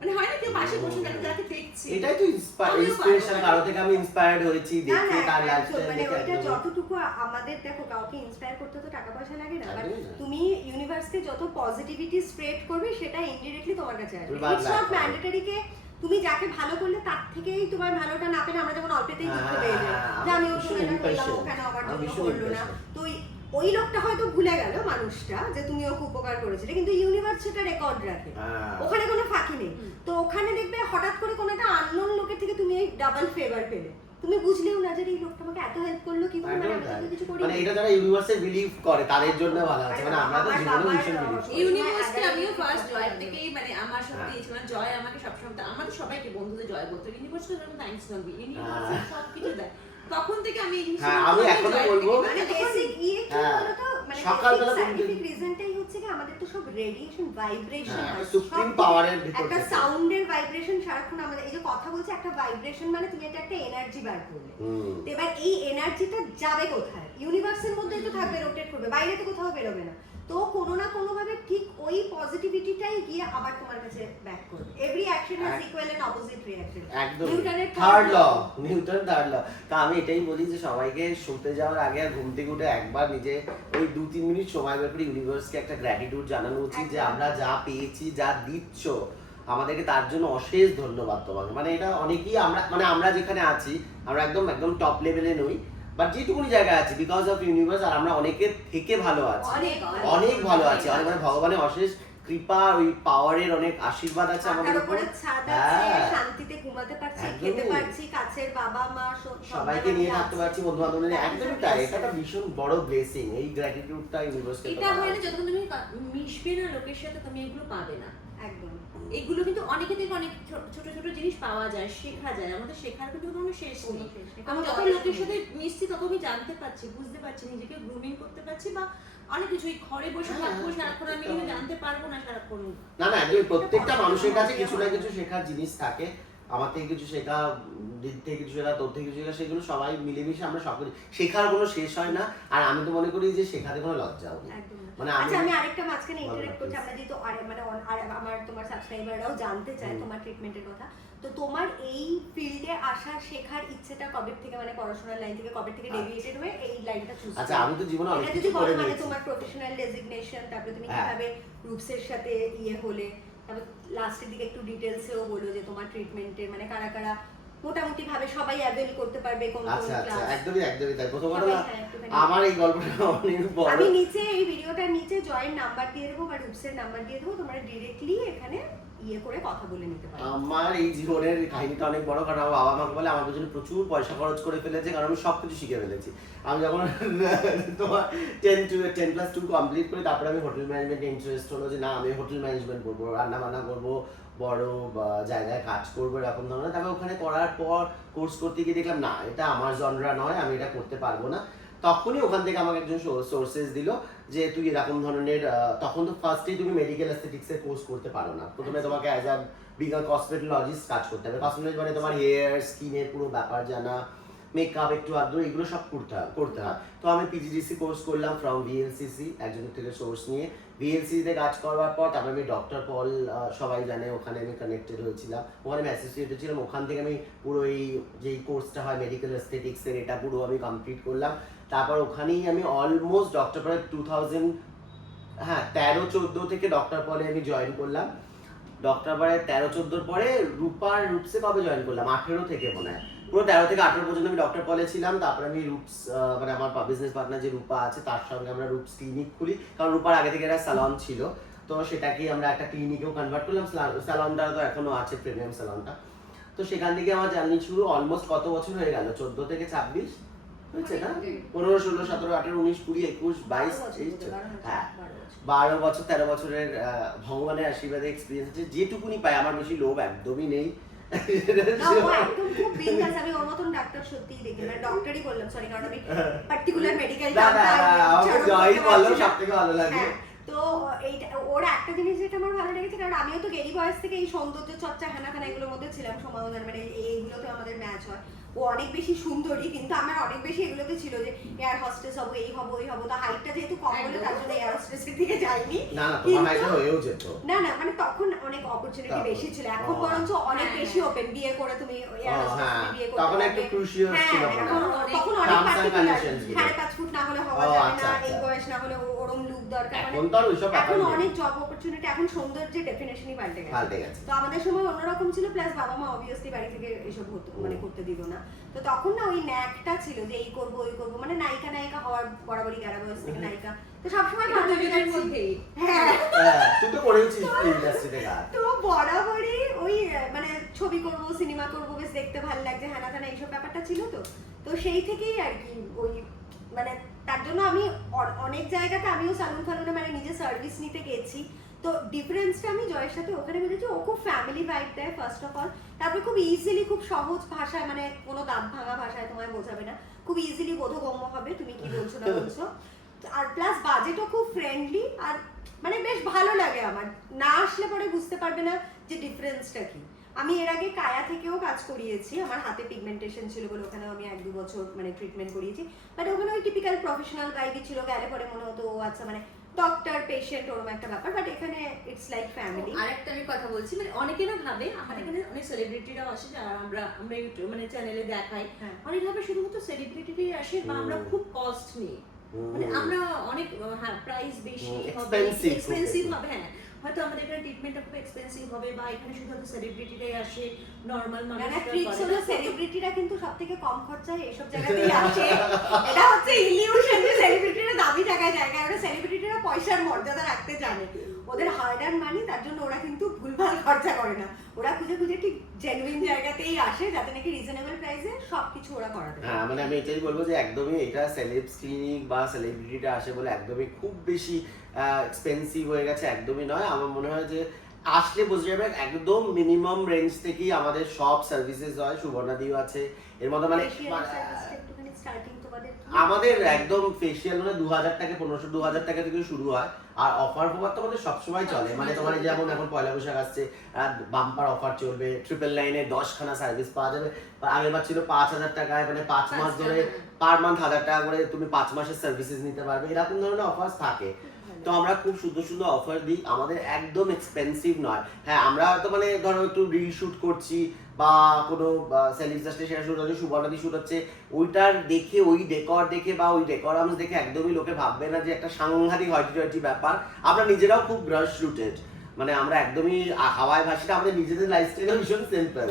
মানে হয় না কেউ পাশে বসে থাকে, যাকে দেখছি এটাই তো ইন্সপিরেশন, কারো থেকে আমি ইন্সপায়ার্ড হয়েছি না দেখে, তার না, লাইফস্টাইল মানে দেখে ওইটা একদম। যতটুকু আমাদের, দেখো কাউকে ইন্সপায়ার করতে তো টাকা পয়সা লাগে না, একদমই না। তুমি ইউনিভার্সকে যত পজিটিভিটি স্প্রেড করবে সেটা ইনডিরেক্টলি তোমার কাছে আসবে। তুমি বাদ ইটস নট রাখো। ম্যান্ডেটরি কে তুমি যাকে ভালো করলে তার থেকেই তোমার ভালোটা না পেলে আমরা যেমন অল্পেতেই দুঃখ হ্যাঁ, পেয়ে যাই, যে আমি ওর ভীষণ জন্য এটা করলাম, impatient। ওখানে আমার আমি জন্য ভীষণ করলো না, impatient। তো ওই ওই লোকটা হয়তো ভুলে গেল মানুষটা যে তুমি ওকে উপকার করেছিলে, কিন্তু ইউনিভার্স সেটা রেকর্ড রাখে, হ্যাঁ। ওখানে কোনো ফাঁকি নেই। তো ওখানে দেখবে হঠাৎ করে কোনো একটা আননোন লোকের থেকে তুমি এই ডাবল ফেভার পেলে, তুমি বুঝলেও না যে এই লোকটা আমাকে এত হেল্প করলো কি করে, মানে আমি তো কিছু করি মানে এটা যারা ইউনিভার্সে বিলিভ করে তাদের জন্য ভালো আছে, মানে আমরা তো জীবনে ভীষণ বিলিভ করি। ইউনিভার্সকে আমিও ফার্স্ট জয় থেকেই মানে আমার সাথে দিয়েছি, মানে জয় আমাকে সবসময় আমাদের সবাইকে বন্ধুদের জয় বলতো, ইউনিভার্সকে যেমন থ্যাঙ্কস নবি, ইউনিভার্স সবকিছু দেয়। তখন থেকে আমি এই জিনিসটা হ্যাঁ, আমি এখনো বলবো মানে বেসিক ইয়ে কি হ্যাঁ, বলতো, মানে সকালবেলা সাইন্টিফিক রিজনটাই হচ্ছে কি আমাদের তো সব রেডিয়েশন ভাইব্রেশন হ্যাঁ, হয়, supreme সব power এর ভিতর একটা থেকে। সাউন্ডের ভাইব্রেশন সারাক্ষণ আমাদের, এই যে কথা বলছে একটা ভাইব্রেশন, মানে তুমি এটা একটা এনার্জি বার করলে, হুম। তো এবার এই এনার্জিটা যাবে কোথায়, ইউনিভার্সের মধ্যেই তো থাকবে, রোটেট করবে, বাইরে তো কোথাও বেরোবে না, তো কোনো না কোনো ভাবে ঠিক ওই পজিটিভিটিটাই গিয়ে আবার তোমার কাছে ব্যাক করবে। Every action has equal and opposite reaction, একদম নিউটনের third law, Newton third law. তা আমি এটাই বলি যে সবাইকে শুতে যাওয়ার আগে আর ঘুম থেকে উঠে একবার নিজে ওই 2-3 মিনিট সময় বের করে ইউনিভার্সকে একটা গ্র্যাটিটিউড জানানো উচিত যে আমরা যা পেয়েছি, যা দিচ্ছ আমাদেরকে, তার জন্য অশেষ ধন্যবাদ তোমাকে। মানে এটা অনেকেই আমরা যেখানে আছি আমরা একদম টপ লেভেলে নই, বাট যেটুকুনি জায়গায় আছি বিকজ অফ ইউনিভার্স, আর আমরা অনেকের থেকে ভালো আছি, অনেক ভালো আছি, অনেক মানে ভগবানের অশেষ কৃপা, ওই পাওয়ারের অনেক আশীর্বাদ আছে আমাদের আমাদের উপর। উপরে ছাদ আছে, হ্যাঁ। শান্তিতে ঘুমাতে পারছি, একদমই। খেতে পারছি, কাছের বাবা মা সবাইকে নিয়ে থাকতে পারছি, বন্ধু বান্ধব নিয়ে, একদমই তাই। এটা একটা ভীষণ বড় ব্লেসিং, এই গ্র্যাটিটিউডটা ইউনিভার্সকে এটা হয় না, যতক্ষণ তুমি মিশবে না লোকের সাথে তুমি এগুলো পাবে না। একদম। এগুলো কিন্তু অনেকে থেকে অনেক ছোট ছোট জিনিস পাওয়া যায়, শেখা যায়, আমাদের শেখার কিন্তু কোনো শেষ নেই। আমি যত লোকের সাথে মিশছি তত আমি জানতে পারছি, বুঝতে পারছি, নিজেকে গ্রুমিং করতে পারছি, বা অনেক কিছু এই ঘরে বসে থাকবো সারাক্ষণ আমি কিন্তু জানতে পারবো না সারাক্ষণ। না একদম প্রত্যেকটা মানুষের কাছে কিছু না কিছু শেখার জিনিস থাকে, আমার থেকে কিছু শেখা, দিক থেকে কিছু শেখা, তোর থেকে কিছু শেখা, সেগুলো সবাই মিলেমিশে আমরা সব কিছু শেখার কোনো শেষ হয় না। আর আমি তো মনে করি যে শেখাতে কোনো লজ্জাও নেই, একদম। মানে আচ্ছা, আমি আরেকটা মাঝখানে ইন্টারেক্ট করছি, আমরা যেহেতু মানে আমার তোমার সাবস্ক্রাইবাররাও জানতে চায় তোমার ট্রিটমেন্টের কথা, তো তোমার এই ফিল্ডে আসা শেখার ইচ্ছেটা কবে থেকে, মানে পড়াশোনার লাইন থেকে কবে থেকে ডেভিয়েটেড হয়ে এই লাইনটা চুজ? আচ্ছা, আমি তো জীবনে অনেক এটা কিছু যদি করে বলো, মানে দিয়েছি। তোমার প্রফেশনাল ডেজিগনেশন, তারপরে তুমি হ্যাঁ। কিভাবে রূপসের সাথে হলে, তারপর লাস্টের দিকে একটু ডিটেইলসেও বলো যে তোমার ট্রিটমেন্টের মানে কারা কারা মোটামুটি ভাবে সবাই অ্যাভেল করতে পারবে, কোন কোন আচ্ছা ক্লাস। একদমই তাই। প্রথম কথা সবাই, হ্যাঁ, একটুখানি। আমার এই গল্পটা অনেক বড়। আমি নিচে এই ভিডিওটার নিচে জয়ের নাম্বার দিয়ে দেবো বা রূপসের নাম্বার দিয়ে দেবো, তোমরা ডিরেক্টলি এখানে করে কথা বলে নিতে পারো। আমার এই জীবনের কাহিনীটা অনেক বড়, কারণ আমার বাবা আমাকে বলে আমার পেছনে প্রচুর পয়সা খরচ করে ফেলেছে, কারণ আমি সবকিছু শিখে ফেলেছি। আমি যখন তোমার 10+2 কমপ্লিট করি, তারপরে আমি হোটেল ম্যানেজমেন্টে ইন্টারেস্ট হলো যে না আমি হোটেল ম্যানেজমেন্ট করবো, রান্না বান্না করবো, বড় জায়গায় কাজ করবো, এরকম ধরনের। তারপরে ওখানে করার পর কোর্স করতে গিয়ে দেখলাম না এটা আমার জনরা নয়, আমি এটা করতে পারবো না। তখনই ওখান থেকে আমাকে একজন সোর্সেস দিল যে তুই এরকম ধরনের, তখন তো ফার্স্টেই তুমি মেডিকেল অ্যাস্থেটিক্সের কোর্স করতে পারো না, প্রথমে তোমাকে অ্যাজ আ বিগার কসমেটোলজিস্ট কাজ করতে হবে। কসমেটোলজি মানে তোমার হেয়ার স্কিনের পুরো ব্যাপার জানা, মেকআপ একটু আধটু এগুলো সব করতে হয়। তো আমি পিজিডিসি কোর্স করলাম ফ্রম ভিএলসিসি, একজনের থেকে সোর্স নিয়ে ভিএলসিতে কাজ করবার পর তারপরে আমি ডক্টর পল, সবাই জানে, ওখানে আমি কানেক্টেড হয়েছিলাম, ওখানে আমি অ্যাসোসিয়েটেড ছিলাম। ওখান থেকে আমি পুরো এই যেই কোর্সটা হয় মেডিকেল অ্যাস্থেটিক্সের, এটা পুরো আমি কমপ্লিট করলাম। তারপর ওখানেই আমি অলমোস্ট ডক্টর পলে 2013-14 থেকে ডক্টর পলে আমি জয়েন করলাম। ডক্টর পরে 13-14 পরে রূপসে কবে জয়েন করলাম, 18 থেকে মনে হয়, পুরো 13 থেকে 18 পর্যন্ত আমি ডক্টর পলে ছিলাম। তারপরে আমি রূপস, মানে আমার বিজনেস পার্টনার যে রূপা আছে তার সঙ্গে আমরা রূপস ক্লিনিক খুলি, কারণ রূপার আগে থেকে একটা স্যালন ছিল, তো সেটাকেই আমরা একটা ক্লিনিকেও কনভার্ট করলাম। স্যালনটা তো এখনো আছে, প্রিমিয়াম স্যালনটা। তো সেখান থেকে আমার জার্নি শুরু। অলমোস্ট কত বছর হয়ে গেল, 14 থেকে 26 হয়েছে না, 15, 16, 17, 18, 19, 20, 21, 22, 23, হ্যাঁ 12 বছর 13 বছরের ভগবানের আশীর্বাদে এক্সপিরিয়েন্স আছে। যেটুকুনি পাই, আমার বেশি লোভ একদমই নেই। না, ও একদম খুব বিন্দাস। আমি ওর মতন ডাক্তার সত্যিই দেখি, মানে ডক্টরই বললাম, সরি, কারণ আমি পার্টিকুলার মেডিকেল জয়ই বললো সবথেকে ভালো লাগে। তো এইটা ওর একটা জিনিস যেটা আমার ভালো লেগেছে, কারণ আমিও তো গেরি বয়স থেকে এই সৌন্দর্য চর্চা হেনাখানা এগুলোর মধ্যে ছিলাম, সমাধান মানে এইগুলোতে আমাদের ম্যাচ হয়। ও অনেক বেশি সুন্দরী, কিন্তু আমার অনেক বেশি এগুলোতে ছিল যে এয়ার হস্টেস হবো, এই হবো, ওই হবো। তো হাইটটা যেহেতু কম হলো, তার জন্য এয়ার সাকসেসের দিকে যাইনি। না না তোমার কিন্তু- হাইটে হয়েও যেত। না না মানে তখন অনেক অপরচুনিটি তখন, বেশি ছিল, এখন ও। বরঞ্চ অনেক হ্যাঁ, বেশি ওপেন, বিয়ে করে তুমি এয়ার ও, হোস্টেস হ্যাঁ, বিয়ে করতে তখন পারবে। একটু crucial হ্যাঁ, ছিল মনে এখন হয়। তখন অনেক Terms and পার্টিকুলার, conditions গুলো। 5.5 ফুট না হলে হওয়া ও, যাবে আচ্ছা, না, আচ্ছা। এই বয়স না হলে ওরম লুক দরকার, এখন মানে তো আর ওইসব ব্যাপার এখন নেই। অনেক জব অপরচুনিটি, এখন সৌন্দর্যের ডেফিনেশনই পাল্টে পাল্টে গেছে। গেছে। তো আমাদের সময় অন্যরকম ছিল, প্লাস বাবা মা অবভিয়াসলি বাড়ি থেকে এসব মানে করতে দিল না। তো তখন না ওই ন্যাকটা ছিল যে এই করবো ওই করবো, মানে নায়িকা হওয়ার বরাবরই গাড়া বয়স থেকে নায়িকা, তো সবসময় এটা বান্ধবীদের দুজনের মধ্যেই। হ্যাঁ হ্যাঁ, তুই তো করেওছিস ইন্ডাস্ট্রিতে কাজ। তো বরাবরই ওই মানে ছবি করব, সিনেমা করব, বেশ দেখতে ভালো লাগছে, হ্যানা ত্যানা এইসব ব্যাপারটা ছিল। তো সেই থেকেই আর কি ওই মানে তার জন্য আমি অনেক জায়গাতে আমিও সালুন ফালুনে মানে নিজে সার্ভিস নিতে গেছি। তো ডিফারেন্সটা আমি জয়ের সাথে ওখানে বুঝেছি, ও খুব ফ্যামিলি ভাইব দেয় ফার্স্ট অফ অল, তারপরে খুব ইজিলি, খুব সহজ ভাষায়, মানে কোনো দাঁত ভাঙা ভাষায় তোমায় বোঝাবে না, খুব ইজিলি বোধগম্য হবে তুমি কি বলছো না বলছো। আর প্লাস বাজেটও খুব ফ্রেন্ডলি, আর মানে বেশ ভালো লাগে আমার। না আসলে পরে বুঝতে পারবে না যে ডিফারেন্সটা কি। আমি এর আগে কায়া থেকেও কাজ করিয়েছি, আমার হাতে পিগমেন্টেশন ছিল বলে ওখানেও আমি 1-2 বছর মানে ট্রিটমেন্ট করিয়েছি, বাট ওখানে ওই টিপিক্যাল প্রফেশনাল ভাইবই ছিল, গেলে পরে মনে হতো ও আচ্ছা মানে ডক্টর পেশেন্ট ওরকম একটা ব্যাপার, বাট এখানে ইটস লাইক ফ্যামিলি। আরেকটা আমি কথা বলছি, মানে অনেকে না ভাবে আমার এখানে অনেক সেলিব্রিটিরাও আসে, যারা আমরা ইউটিউব মানে চ্যানেলে দেখাই, হ্যাঁ। অনেক ভাবে শুধুমাত্র সেলিব্রিটিরাই আসে বা আমরা খুব কস্ট নিই, মানে আমরা অনেক প্রাইস বেশি হবে, Expensive, এক্সপেন্সিভ খুব হবে, হ্যাঁ হয়তো আমাদের এখানে ট্রিটমেন্টটা খুব এক্সপেন্সিভ হবে, বা এখানে শুধু হয়তো সেলিব্রিটিরাই আসে, নর্মাল না মানুষ ট্রিক্স হলো সেলিব্রিটিরা কিন্তু সবথেকে কম খরচায় এসব জায়গাতেই আসে। এটা হচ্ছে ইলিউশন যে সেলিব্রিটিরা দামি টাকায় যায়, কারণ সেলিব্রিটিরা পয়সার মর্যাদা রাখতে জানে, ওদের হার্ড অ্যান্ড মানি, তার জন্য ওরা কিন্তু ভুলভাল খরচা করে না, ওরা খুঁজে খুঁজে ঠিক জেনুইন জায়গাতেই আসে, যাতে নাকি রিজনেবল প্রাইসে সবকিছু ওরা করাতে পারে। হ্যাঁ মানে আমি এটাই বলবো যে একদমই এটা সেলেবস ক্লিনিক বা সেলিব্রিটিটা আসে বলে একদমই খুব বেশি এক্সপেন্সিভ হয়ে গেছে, একদমই নয়। আমার মনে হয় যে আসলে বোঝা যাবে একদম মিনিমাম রেঞ্জ থেকেই আমাদের সব সার্ভিসেস হয়। সুবর্ণাদিও আছে এর মধ্যে, মানে Facial service টা একটুখানি starting তোমাদের কি? আমাদের একদম ফেসিয়াল মানে 2000 টাকা 1500-2000 টাকা থেকে শুরু হয়, আর অফার ফফার তো আমাদের সবসময় চলে, মানে তোমার এই যেমন এখন পয়লা বৈশাখ আসছে, বাম্পার অফার চলবে, 999-এ 10খানা সার্ভিস পাওয়া যাবে। আগের বার ছিল 5000 টাকায়, মানে 5 মাস ধরে পার মান্থ 1000 টাকা করে তুমি 5 মাসের সার্ভিসেস নিতে পারবে, এরকম ধরনের অফার থাকে। তো আমরা খুব সুন্দর সুন্দর অফার দিই, আমাদের একদম এক্সপেন্সিভ নয়। হ্যাঁ আমরা হয়তো মানে ধরো একটু রিল শুট করছি বা কোনো সেলিব্রিটি সেটা শুট হচ্ছে, সুবর্ণাদি শুট হচ্ছে, ওইটার দেখে ওই ডেকর দেখে বা ওই ডেকোরামস দেখে একদমই লোকে ভাববে না যে একটা সাংঘাতিক হয়টি ব্যাপার। আমরা নিজেরাও খুব ব্রাশ রুটেড, মানে আমরা একদমই হাওয়ায় ভাসিটা, আমাদের নিজেদের লাইফস্টাইল ভীষণ সিম্পল।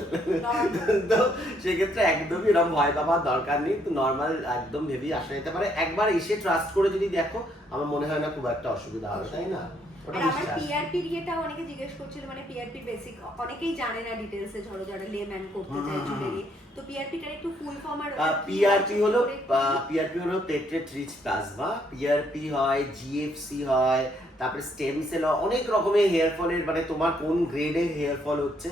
তো সেক্ষেত্রে একদমই এরকম ভয় পাওয়ার দরকার নেই, তো নর্মাল একদম ভেবেই আসা যেতে পারে। একবার এসে ট্রাস্ট করে যদি দেখো, আমার মনে হয় না খুব একটা অসুবিধা হবে, তাই না? ওটা আর আমার বিশ্বাস। পিআরপি ইয়েটাও অনেকে জিজ্ঞেস করছিল, মানে পিআরপি বেসিক অনেকেই জানে না ডিটেইলসে, ধরো যারা লেম্যান করতে চায় চুলেরই, তো পিআরপিটার একটু ফুল ফর্ম আর পিআরপি হলো পেট্রেট রিচ প্লাজমা, পিআরপি হয়, জিএফসি হয়, তারপরে স্টেম সেল, অনেক রকমের হেয়ার ফলের, মানে তোমার কোন গ্রেডের হেয়ার ফল হচ্ছে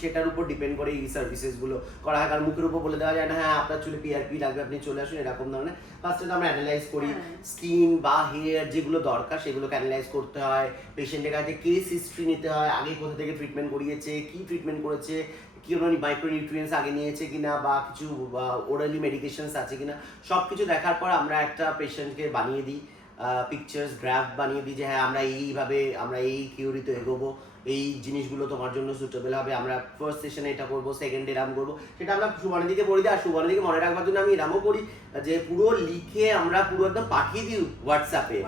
সেটার উপর ডিপেন্ড করে এই সার্ভিসেস গুলো করা হয়। কারণ মুখের উপর বলে দেওয়া যায় না হ্যাঁ আপনার চুলে পিআরপি লাগবে আপনি চলে আসুন, এরকম ধরনের। ফার্স্টে আমরা অ্যানালাইজ করি স্কিন বা হেয়ার যেগুলো দরকার সেগুলোকে অ্যানালাইজ করতে হয়, পেশেন্টের কাছে কেস হিস্ট্রি নিতে হয়, আগে কোথা থেকে ট্রিটমেন্ট করিয়েছে, কি ট্রিটমেন্ট করেছে, কি মাইক্রোনিউট্রিয়েন্টস আগে নিয়েছে কিনা, বা কিছু ওরালি মেডিকেশনস আছে কিনা, সব কিছু দেখার পর আমরা একটা পেশেন্টকে বানিয়ে দিই পিকচার্স গ্রাফ বানিয়ে দিই যে হ্যাঁ আমরা এইভাবে আমরা এই থিওরিতে এগোবো, এই জিনিসগুলো তোমার জন্য সুটেবল হবে, আমরা ফার্স্ট সেশনে এটা করবো, সেকেন্ডে এরাম করবো, সেটা আমরা সুবর্ণাদিকে বলে দিই। আর সুবর্ণাদিকে মনে রাখবার জন্য আমি এরামও করি যে পুরো লিখে আমরা পুরো একদম পাঠিয়ে দিই হোয়াটসঅ্যাপে,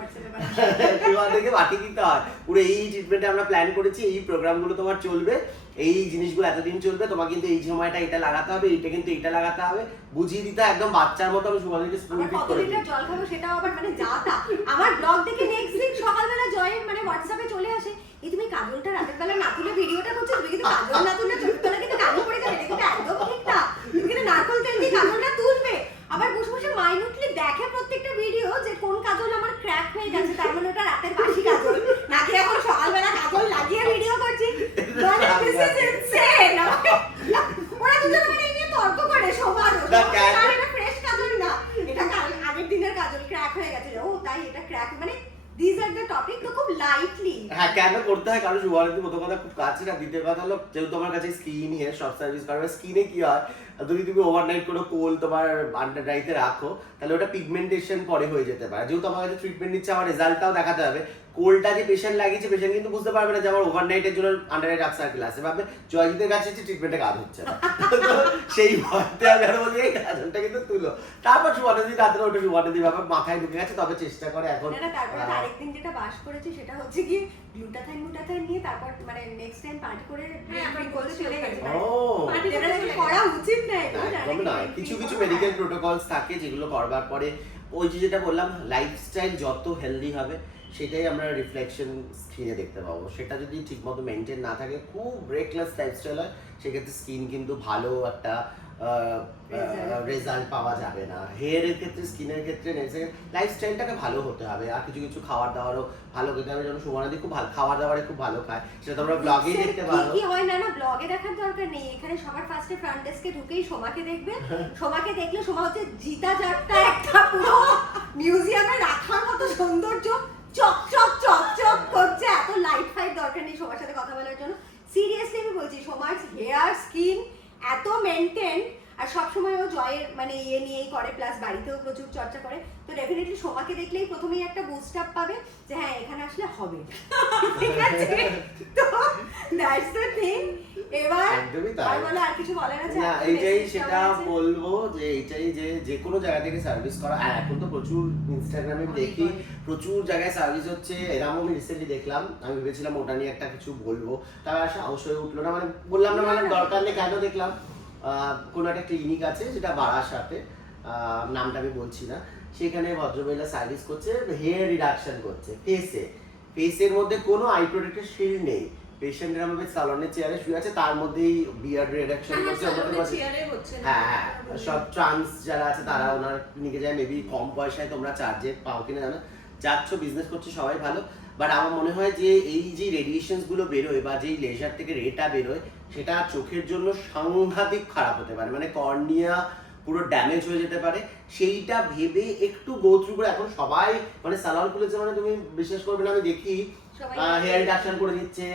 তোমাদেরকে পাঠিয়ে দিতে হয় পুরো এই ট্রিটমেন্টে আমরা প্ল্যান করেছি, এই প্রোগ্রামগুলো তোমার চলবে, এই জিনিসগুলো এতদিন চলবে, তোমার কিন্তু এই সময়টা এটা লাগাতে হবে, এইটা কিন্তু এটা লাগাতে হবে, বুঝিয়ে দিতে একদম বাচ্চার মতো। আমি সুবর্ণাদিকে স্কুল আমার ফিট কত করে দিই। লিটার জল খাবো সেটাও আবার মানে যা তা। আমার ব্লগ দেখে নেক্সট দিন সকালবেলা জয়ের মানে হোয়াটসঅ্যাপে চলে আসে, এই তুমি কাজলটা রাতের বেলা না তুলে ভিডিওটা করছো, তুমি কিন্তু কাজল না তুলে চোখের তলা কিন্তু কালো পড়ে যাবে, এটা কিন্তু একদম ঠিক না, তুমি কিন্তু নারকল তেল দিয়ে কাজলটা তুলবে। আবার বসে বসে মাইনুটলি দেখে প্রত্যেকটা ভিডিও যে কোন কাজল আমার ক্র্যাক হয়ে গেছে, তার মানে ওটা রাতের বাসি কাজল, নাকি এখন সকালবেলা কাজল লাগিয়ে ভিডিও করছি। মানে this is insane। ওরা দুজন মানে এই নিয়ে তর্ক করে সবার, এটা ফ্রেশ কাজল না, এটা আগের দিনের কাজল ক্র্যাক হয়ে গেছে, ও তাই এটা ক্র্যাক, মানে দিস আর দ্য টপিক, তো খুব লাইটলি। হ্যাঁ, কেন করতে হয়, কারণ শুভারতী প্রথম কথা খুব কাছে না, দ্বিতীয় কথা হলো যেহেতু তোমার কাছে স্কিন হেয়ার সব সার্ভিস করবে, স্কিনে কি হয় যদি তুমি ওভারনাইট কোনো কোল তোমার আন্ডার ড্রাইতে রাখো তাহলে ওটা পিগমেন্টেশন পরে হয়ে যেতে পারে। যেহেতু আমার কাছে ট্রিটমেন্ট নিচ্ছে, আমার রেজাল্টটাও দেখাতে হবে। কোলটা যে পেশেন্ট লাগিয়েছে, পেশেন্ট কিন্তু বুঝতে পারবে না যে আমার ওভারনাইটের জন্য আন্ডার ডার্ক সার্কেল আছে, ভাববে জয়জিতের কাছে ট্রিটমেন্টে কাজ হচ্ছে না। তো সেই ভয়তে আমি আরো বলি এই কাজলটা কিন্তু তুলো। তারপর সুবর্ণাদি রাত্রে ওটা সুবর্ণাদি ব্যাপার মাথায় ঢুকে গেছে, তবে চেষ্টা করে এখন। না তারপরে আরেকদিন যেটা বাস করেছি সেটা হচ্ছে কি গ্লুটাথাইন নিয়ে তারপর মানে নেক্সট টাইম পার্টি করে আমরা বলতে চলে গেছে। ও Party এটা আসলে করা উচিত না, এটা একদম না। কিছু কিছু মেডিকেল প্রোটোকলস থাকে যেগুলো করবার পরে ওই যে যেটা বললাম লাইফস্টাইল যত হেলদি হবে সেটাই আমরা রিফ্লেকশন স্ক্রিনে দেখতে পাবো। সেটা যদি ঠিকমতো মেনটেন না থাকে, খুব রেকলেস লাইফস্টাইল হয়, সেক্ষেত্রে স্কিন কিন্তু ভালো একটা রেজাল্ট পাওয়া যাবে না। হেয়ারের ক্ষেত্রে, স্কিনের ক্ষেত্রে লাইফস্টাইলটাকে ভালো হতে হবে। আর কিছু কিছু খাবার দাবারও ভালো খেতে হবে, যেমন সুবর্ণাদি খুব ভালো খাবার দাবারে খুব ভালো খায়, সেটা তোমরা ব্লগেই দেখতে পারো। কি হয় না ব্লগে দেখার দরকার নেই, এখানে সবার ফার্স্টে ফ্রন্ট ডেস্কে ঢুকেই সোমাকে দেখবে। সোমাকে দেখলে সোমা হচ্ছে জিতা জাগটা একটা পুরো মিউজিয়ামে রাখার মতো সৌন্দর্য, চক চক চক চক করছে। এত লাইট ফাইট দরকার নেই সবার সাথে কথা বলার জন্য। সিরিয়াসলি আমি বলছি, সোমার হেয়ার স্কিন এত মেনটেন, আর সবসময় ও জয়ের মানে নিয়েই করে, প্লাস বাড়িতেও প্রচুর চর্চা করে। তো ডেফিনেটলি সোমাকে দেখলেই প্রথমেই একটা বুস্ট আপ পাবে যে হ্যাঁ এখানে আসলে হবে। ঠিক আছে, তো দ্যাটস দ্য থিং। এবার একদমই তাই। আর বলো, আর কিছু বলার আছে? না, এইটাই সেটা বলবো যে এইটাই যে কোনো জায়গা থেকে সার্ভিস করা। আর এখন তো প্রচুর ইনস্টাগ্রামে দেখি প্রচুর জায়গায় সার্ভিস হচ্ছে। এরকম আমি রিসেন্টলি দেখলাম, আমি ভেবেছিলাম ওটা নিয়ে একটা কিছু বলবো, তবে আসা অবশ্যই উঠলো না। মানে বললাম না, মানে দরকার নেই। কেন দেখলাম কোনো একটা ক্লিনিক আছে যেটা বারাসাতে, নামটা আমি বলছি না, সেখানে ভদ্রমহিলা সার্ভিস করছে, হেয়ার রিডাকশন করছে ফেসের মধ্যে কোনো আই প্রোটেক্টের শিল্ড নেই। পেশেন্টের আমাদের সালনের চেয়ারে শুয়ে আছে, তার মধ্যেই বিয়ার্ড রিডাকশন করছে। হ্যাঁ, সব ট্রান্স যারা আছে তারা ওনার ক্লিনিকে যায়, মেবি কম পয়সায় তোমরা চার্জে পাও কিনা জানো, যাচ্ছ বিজনেস করছে সবাই ভালো। বাট আমার মনে হয় যে এই যে রেডিয়েশনস গুলো বেরোয় বা যেই লেজার থেকে রেটা বেরোয়, সেটা চোখের জন্য সাংঘাতিক খারাপ হতে পারে, মানে কর্নিয়া পুরো ড্যামেজ হয়ে যেতে পারে। সেইটা ভেবে একটু গো থ্রু করে, এখন সবাই মানে সালন খুলেছে, মানে তুমি বিশ্বাস করবে না, আমি দেখি হেয়ার রিডাকশন করে দিচ্ছে,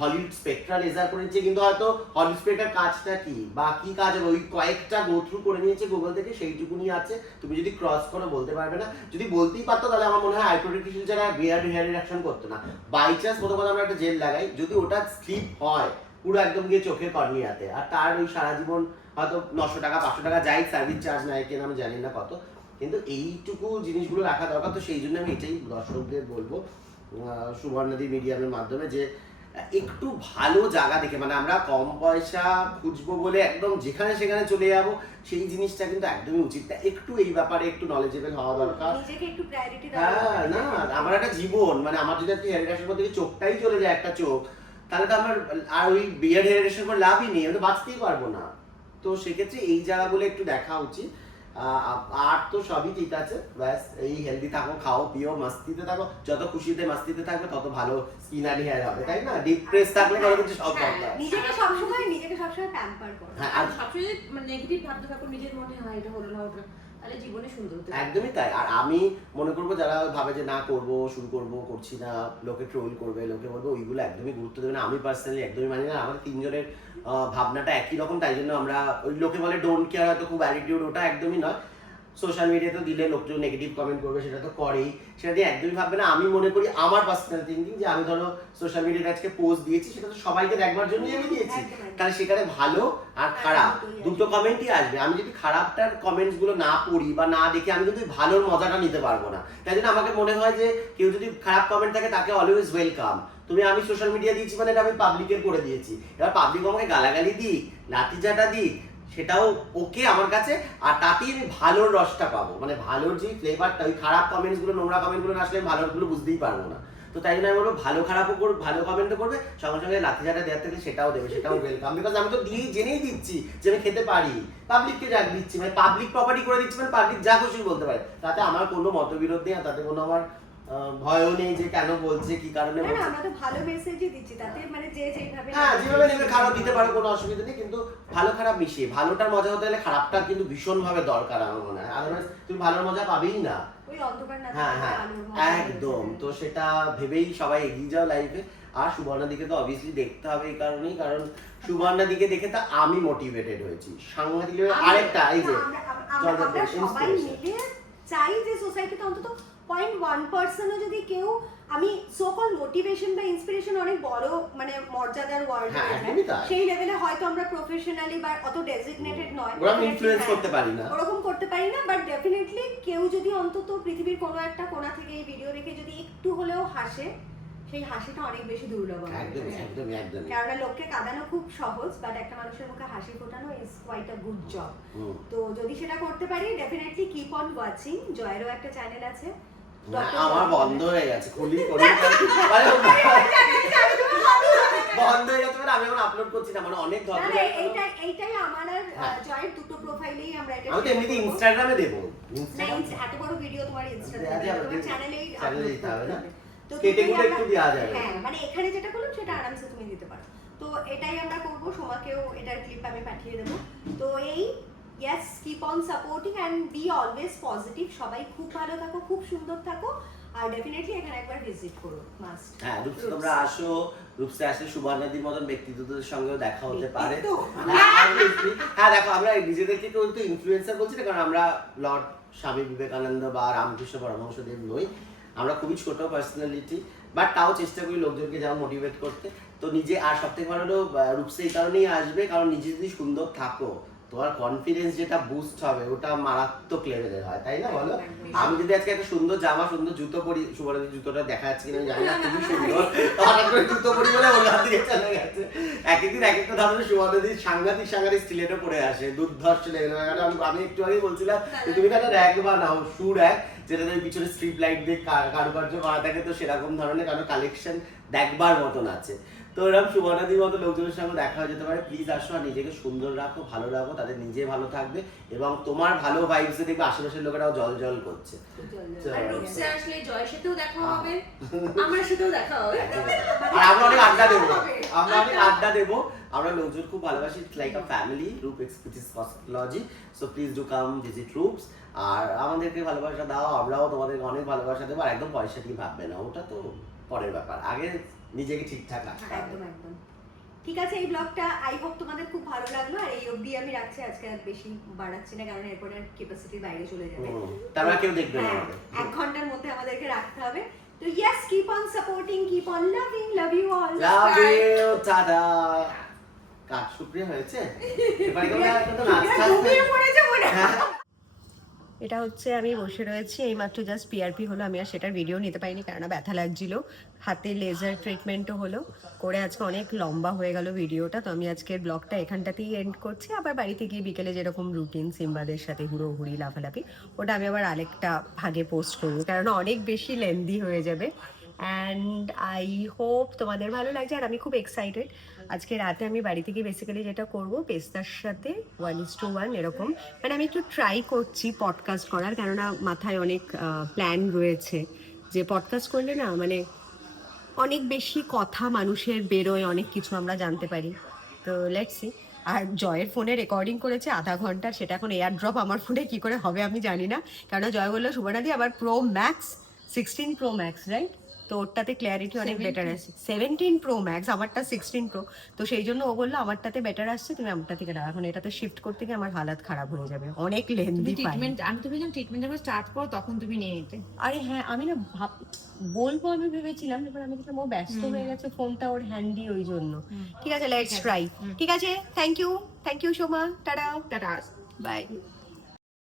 হলিউড স্পেকট্রা লেজার করে নিচ্ছে, কিন্তু হয়তো হলিউড স্পেকট্রার কাজটা কি বা কি কাজ হবে ওই কয়েকটা গো থ্রু করে নিয়েছে গুগল থেকে, সেইটুকুনি আছে। তুমি যদি ক্রস করো বলতে পারবে না। যদি বলতেই পারতো তাহলে আমার মনে হয় আই প্রোটেক্টিভ ছাড়া বিয়ার্ড হেয়ার রিডাকশন করতো না। বাই চান্স প্রথম কথা আমরা একটা জেল লাগাই, যদি ওটা স্লিপ হয় পুরো একদম গিয়ে চোখের কর্নিয়াতে, আর তার ওই সারা জীবন হয়তো 900 টাকা 500 টাকা যাই সার্ভিস চার্জ নেয় কিনা আমি জানি না কত, কিন্তু এইটুকু জিনিসগুলো রাখা দরকার। তো সেই জন্য আমি এটাই দর্শকদের বলবো সুবর্ণাদি মিডিয়ামের মাধ্যমে যে একটু ভালো জায়গা দেখে, মানে আমরা কম পয়সা খুঁজবো বলে একদম যেখানে সেখানে চলে যাবো, সেই জিনিসটা কিন্তু একদমই উচিত না। একটু এই ব্যাপারে একটু নলেজেবল হওয়া দরকার। নিজেকে একটু প্রায়োরিটি দাও। হ্যাঁ, না আমার একটা জীবন, মানে আমার যদি একটা হেয়ার রিডাকশন করতে গিয়ে চোখটাই চলে যায় একটা চোখ, তাহলে তো আমার আর ওই বিয়ার্ড হেয়ার রিডাকশন করে লাভই নেই, আমি তো বাঁচতেই পারবো না। তো সেক্ষেত্রে এই জায়গাগুলো একটু দেখা উচিত। আর তো সবই ঠিক আছে, ব্যাস এই হেলদি থাকো, খাও পিও, মাস্তিতে থাকো, যত খুশিতে মাস্তিতে থাকবে তত ভালো স্কিন আর হেয়ার হবে, তাই না? ডিপ্রেস থাকলে কোনো কিছু সব দরকার। নিজেকে সবসময় প্যাম্পার করো। হ্যাঁ, আর আর সবসময় মানে নেগেটিভ ভাবতে থাকো নিজের মনে, হয় এটা হলো না ওটা, তাহলে জীবনে সুন্দর হতে পারে। একদমই তাই। আর আমি মনে করবো যারা ভাবে যে না করবো, শুরু করবো, করছি না, লোকে ট্রোল করবে, লোকে বলবে, ওইগুলো একদমই গুরুত্ব দেবে না। আমি পার্সোনালি একদমই মানি না। আমাদের তিনজনের ভাবনাটা একই রকম, তাই জন্য আমরা ওই লোকে বলে ডোন্ট কেয়ার, হয়তো খুব অ্যাটিটিউড, ওটা একদমই নয়। সোশ্যাল মিডিয়াতে দিলে লোকজন নেগেটিভ কমেন্ট করবে, সেটা তো করেই, সেটা দিয়ে একদমই ভাববে না। আমি মনে করি আমার পার্সোনাল থিঙ্কিং যে আমি ধরো সোশ্যাল মিডিয়াতে আজকে পোস্ট দিয়েছি, সেটা তো সবাইকে দেখবার জন্যই আমি দিয়েছি, তাহলে সেখানে ভালো আর খারাপ দুটো কমেন্টই আসবে। আমি যদি খারাপটার কমেন্টস গুলো না পড়ি বা না দেখি, আমি কিন্তু ভালোর মজাটা নিতে পারবো না। তাই জন্য আমাকে মনে হয় যে কেউ যদি খারাপ কমেন্ট থাকে তাকে অলওয়েজ ওয়েলকাম। আমি সোশ্যাল মিডিয়া দিয়েছি মানে এটা আমি পাবলিকের করে দিয়েছি, এবার পাবলিক আমাকে গালাগালি দিই, লাঠিচাটা দিই, সেটাও ওকে আমার কাছে। আর তাতেই আমি ভালোর রসটা পাবো, মানে ভালোর যে ফ্লেভারটা, ওই খারাপ কমেন্টস গুলো, নোংরা কমেন্ট গুলো না আসলে আমি ভালোগুলো বুঝতেই পারবো না। তো তাই জন্য আমি বলবো ভালো খারাপও করবে, ভালো কমেন্টও করবে, সঙ্গে সঙ্গে লাঠিচাটা দেওয়ার থেকে সেটাও দেবে, সেটাও ওয়েলকাম। বিকজ আমি তো দিয়েই জেনেই দিচ্ছি যে আমি খেতে পারি, পাবলিককে যা দিচ্ছি, মানে পাবলিক প্রপার্টি করে দিচ্ছি, মানে পাবলিক যা খুশি বলতে পারে, তাতে আমার কোনো মতবিরোধ নেই, আর তাতে কোনো আমার ভয়ও নেই যে কেন বলছে, কি কারণে বলছে। না, আমরা তো ভালো মেসেজই দিচ্ছি, তাতে মানে যে যেভাবে হ্যাঁ, যেভাবে নেবে খারাপ দিতে পারো, কোনো অসুবিধা নেই, কিন্তু ভালো খারাপ মিশিয়ে। ভালোটার মজা হতে গেলে খারাপটা কিন্তু ভীষণ ভাবে দরকার আমার মনে হয়, আদারওয়াইজ তুমি ভালোর মজা পাবেই না। ওই অন্ধকার না হ্যাঁ থাকলে হ্যাঁ আলোর মধ্যে একদম। হয়ে তো যায়। সেটা ভেবেই সবাই এগিয়ে যাও লাইফে। আর সুবর্ণাদিকে তো অবভিয়াসলি দেখতে হবে এই কারণেই, কারণ সুবর্ণাদিকে দেখে তো আমি মোটিভেটেড হয়েছি সাংঘাতিক level। আরেকটা এই যে আমরা সবাই মিলে চাই যে সোসাইটিতে অন্তত 0.1% যদি কেউ, আমি সো কল মোটিভেশন বা ইন্সপিরেশন অনেক বড় মানে মর্যাদার ওয়ার্ড, হ্যাঁ, একদমই তাই। সেই লেভেলে হয়তো আমরা প্রফেশনালি বা অত ডেজিগনেটেড নয়, ওরা ইনফ্লুয়েন্স করতে পারি না, ওরকম করতে পারি না, বাট ডেফিনেটলি কেউ যদি অন্তত পৃথিবীর কোনো একটা কোণা থেকে এই ভিডিও দেখে যদি একটু হলেও হাসে, সেই হাসিটা অনেক বেশি দুর্লভ আমার একদমই কাছে। একদমই একদমই। কারণ লোককে কাঁদানো খুব সহজ, বাট একটা মানুষের মুখে হাসি ফোটানো is quite a good job. তো যদি সেটা করতে পারি, ডেফিনেটলি কিপ অন ওয়াচিং। জয়েরও একটা চ্যানেল আছে, আমার বন্ধ হয়ে গেছে, খুলি করি বন্ধ হয়ে গেছে, মানে আমি এখন আপলোড করছি না, মানে অনেক না, ধরনের। এইটাই আমার আর হ্যাঁ। জয়ের দুটো প্রোফাইলেই আমরা এটা আমি তো share এমনিতে করবো। ইনস্টাগ্রামে দেবো, না, ইনস্টাগ্রাম এত বড় ভিডিও তোমার ইনস্টাগ্রামে আচ্ছা, তোমার আচ্ছা, চ্যানেলেই চ্যানেলে আপলোড দিতে হবে না? তো কেটে দুটোই কুটে একটু আমরা- দেওয়া যাবে। হ্যাঁ, মানে এখানে যেটা করলাম সেটা আরামসে তুমি দিতে পারো। তো এটাই আমরা করব, সোমাকেও এটার ক্লিপ আমি পাঠিয়ে দেবো। তো এই yes, keep on supporting and be always positive. সবাই খুব ভালো থাকো, খুব সুন্দর থাকো, আর ডেফিনেটলি এখানে একবার ভিজিট করো, মাস্ট। হ্যাঁ, রূপসে তোমরা আসো, রূপসে আসলে সুবর্ণাদির মতন ব্যক্তিত্বের সঙ্গেও দেখা হতে পারে। ব্যক্তিত্ব? হ্যাঁ, obviously। হ্যাঁ, দেখো আমরা নিজেদেরকে কেউ তো ইনফ্লুয়েন্সার বলছি না, কারণ আমরা লর্ড স্বামী বিবেকানন্দ বা রামকৃষ্ণ পরমহংসদেব নই, আমরা খুবই ছোট পার্সোনালিটি, বাট তাও চেষ্টা করি লোকজনকে যেমন মোটিভেট করতে। তো নিজে, আর সব থেকে ভালো হলো রূপসে এই কারণেই আসবে, কারণ নিজে যদি সুন্দর থাকো, তোমার কনফিডেন্স যেটা বুস্ট হবে ওটা মারাত্মক লেভেলের হয়, তাই না বলো? আমি যদি আজকে একটা সুন্দর জামা, সুন্দর জুতো পরি, সুবর্ণাদির জুতোটা দেখা যাচ্ছে কিনা আমি জানি না, খুবই সুন্দর, হঠাৎ করে জুতো পরি বলে ওর হাত থেকে চলে গেছে। এক একদিন এক একটা ধরনের সুবর্ণাদির সাংঘাতিক সাংঘাতিক স্টিলেটও পরে আসে, দুর্ধর্ষ লেভেলের। আমি একটু আগে বলছিলাম যে তুমি একটা র্যাক বানাও, শু র্যাক, যেটাতে পিছনে স্ট্রিপ লাইট দিয়ে কারুকার্য করা থাকে, তো সেরকম ধরনের কারণ কালেকশন দেখবার মতন আছে। তো এরকম সুবর্ণাদির মতো লোকজনের সঙ্গে দেখা হয়ে যেতে পারে। প্লিজ আসো, আর নিজেকে সুন্দর রাখো, ভালো রাখো, তাদের নিজে ভালো থাকবে, এবং তোমার ভালো ভাইবসে দেখবে আশেপাশের লোকেরাও জল জল করছে। আর রূপসে আসলে জয়ের সাথেও দেখা হবে, আমার সাথেও দেখা হবে। আর আমরা অনেক আড্ডা দেবো, আমরা অনেক আড্ডা দেবো, আমরা লোকজন খুব ভালোবাসি, like a family, Roop expertise cosmetology. So please do come visit Roops, আর আমাদেরকে ভালোবাসা দাও, আমরাও তোমাদেরকে অনেক ভালোবাসা দেবো। আর একদম পয়সা নিয়ে ভাববে না, ওটা তো পরের ব্যাপার, আগে নিজেকে ঠিকঠাক রাখতে হবে। একদম একদম ঠিক আছে। এই ব্লগটা আই হোপ তোমাদের খুব ভালো লাগলো, আর এই অবধি আমি রাখছি, আজকে আর বেশি বাড়াচ্ছি না, কারণ এরপরে আর ক্যাপাসিটির বাইরে চলে যাবে। তারপর কেউ দেখবে না হ্যাঁ, আমাদের। 1 ঘন্টার মধ্যে আমাদেরকে রাখতে হবে। তো yes, keep on supporting, keep on loving, love you all, love you, tata. Cut শুকরিয়া হয়েছে, এবারে কেমন একটা নাচ ঘুমিয়ে পড়েছে মনে হয়। হ্যাঁ। এটা হচ্ছে আমি বসে রয়েছি, এইমাত্র জাস্ট পিআরপি হলো, আমি আর সেটার ভিডিও নিতে পারিনি কারণ ব্যথা লাগছিল, হাতে লেজার ট্রিটমেন্টও হলো, করে আজকে অনেক লম্বা হয়ে গেল ভিডিওটা। তো আমি আজকের ব্লগটা এখানটাতেই এন্ড করছি, আবার বাড়িতে গিয়ে বিকেলে যেরকম রুটিন সিম্বাদের সাথে হুড়োহুড়ি লাফালাফি, ওটা আমি আবার আরেকটা ভাগে পোস্ট করবো, কারণ অনেক বেশি লেন্দি হয়ে যাবে। অ্যান্ড আই হোপ তোমাদের ভালো লাগছে, আর আমি খুব এক্সাইটেড। আজকে রাতে আমি বাড়ি থেকে বেসিক্যালি যেটা করব, পেস্তার সাথে 1:1 এরকম, মানে আমি একটু ট্রাই করছি পডকাস্ট করার, কেননা মাথায় অনেক প্ল্যান রয়েছে যে পডকাস্ট করলে না মানে অনেক বেশি কথা মানুষের বেরোয়, অনেক কিছু আমরা জানতে পারি। তো লেটস সি। আর জয়ের ফোনে রেকর্ডিং করেছে আধা ঘন্টা, সেটা এখন এয়ার ড্রপ আমার ফোনে কি করে হবে আমি জানি না, কারণ জয় বললো সুবর্ণাদি আবার pro max 16 pro max, right? তো ওরটাতে ক্লিয়ারিটি অনেক বেটার আসে। 17 প্রো ম্যাক্স, আমারটা 16 প্রো, তো সেই জন্য ও বললো আমারটাতে বেটার আসছে, তুমি আমারটা থেকে নাও। এখন এটাতে শিফট করতে গিয়ে আমার হালাত খারাপ হয়ে যাবে, অনেক লেন্দি ফাইল। ট্রিটমেন্ট, আমি তো ভেবেছিলাম ট্রিটমেন্ট যখন স্টার্ট করো তখন তুমি নিয়ে নিতে। আরে হ্যাঁ, আমি না বলবো আমি ভেবেছিলাম, এবার আমি দেখলাম ও ব্যস্ত হয়ে গেছে, ফোনটা ওর হ্যান্ডি, ওই জন্য। ঠিক আছে, লেটস ট্রাই। ঠিক আছে, thank you Soma, tata tata. By.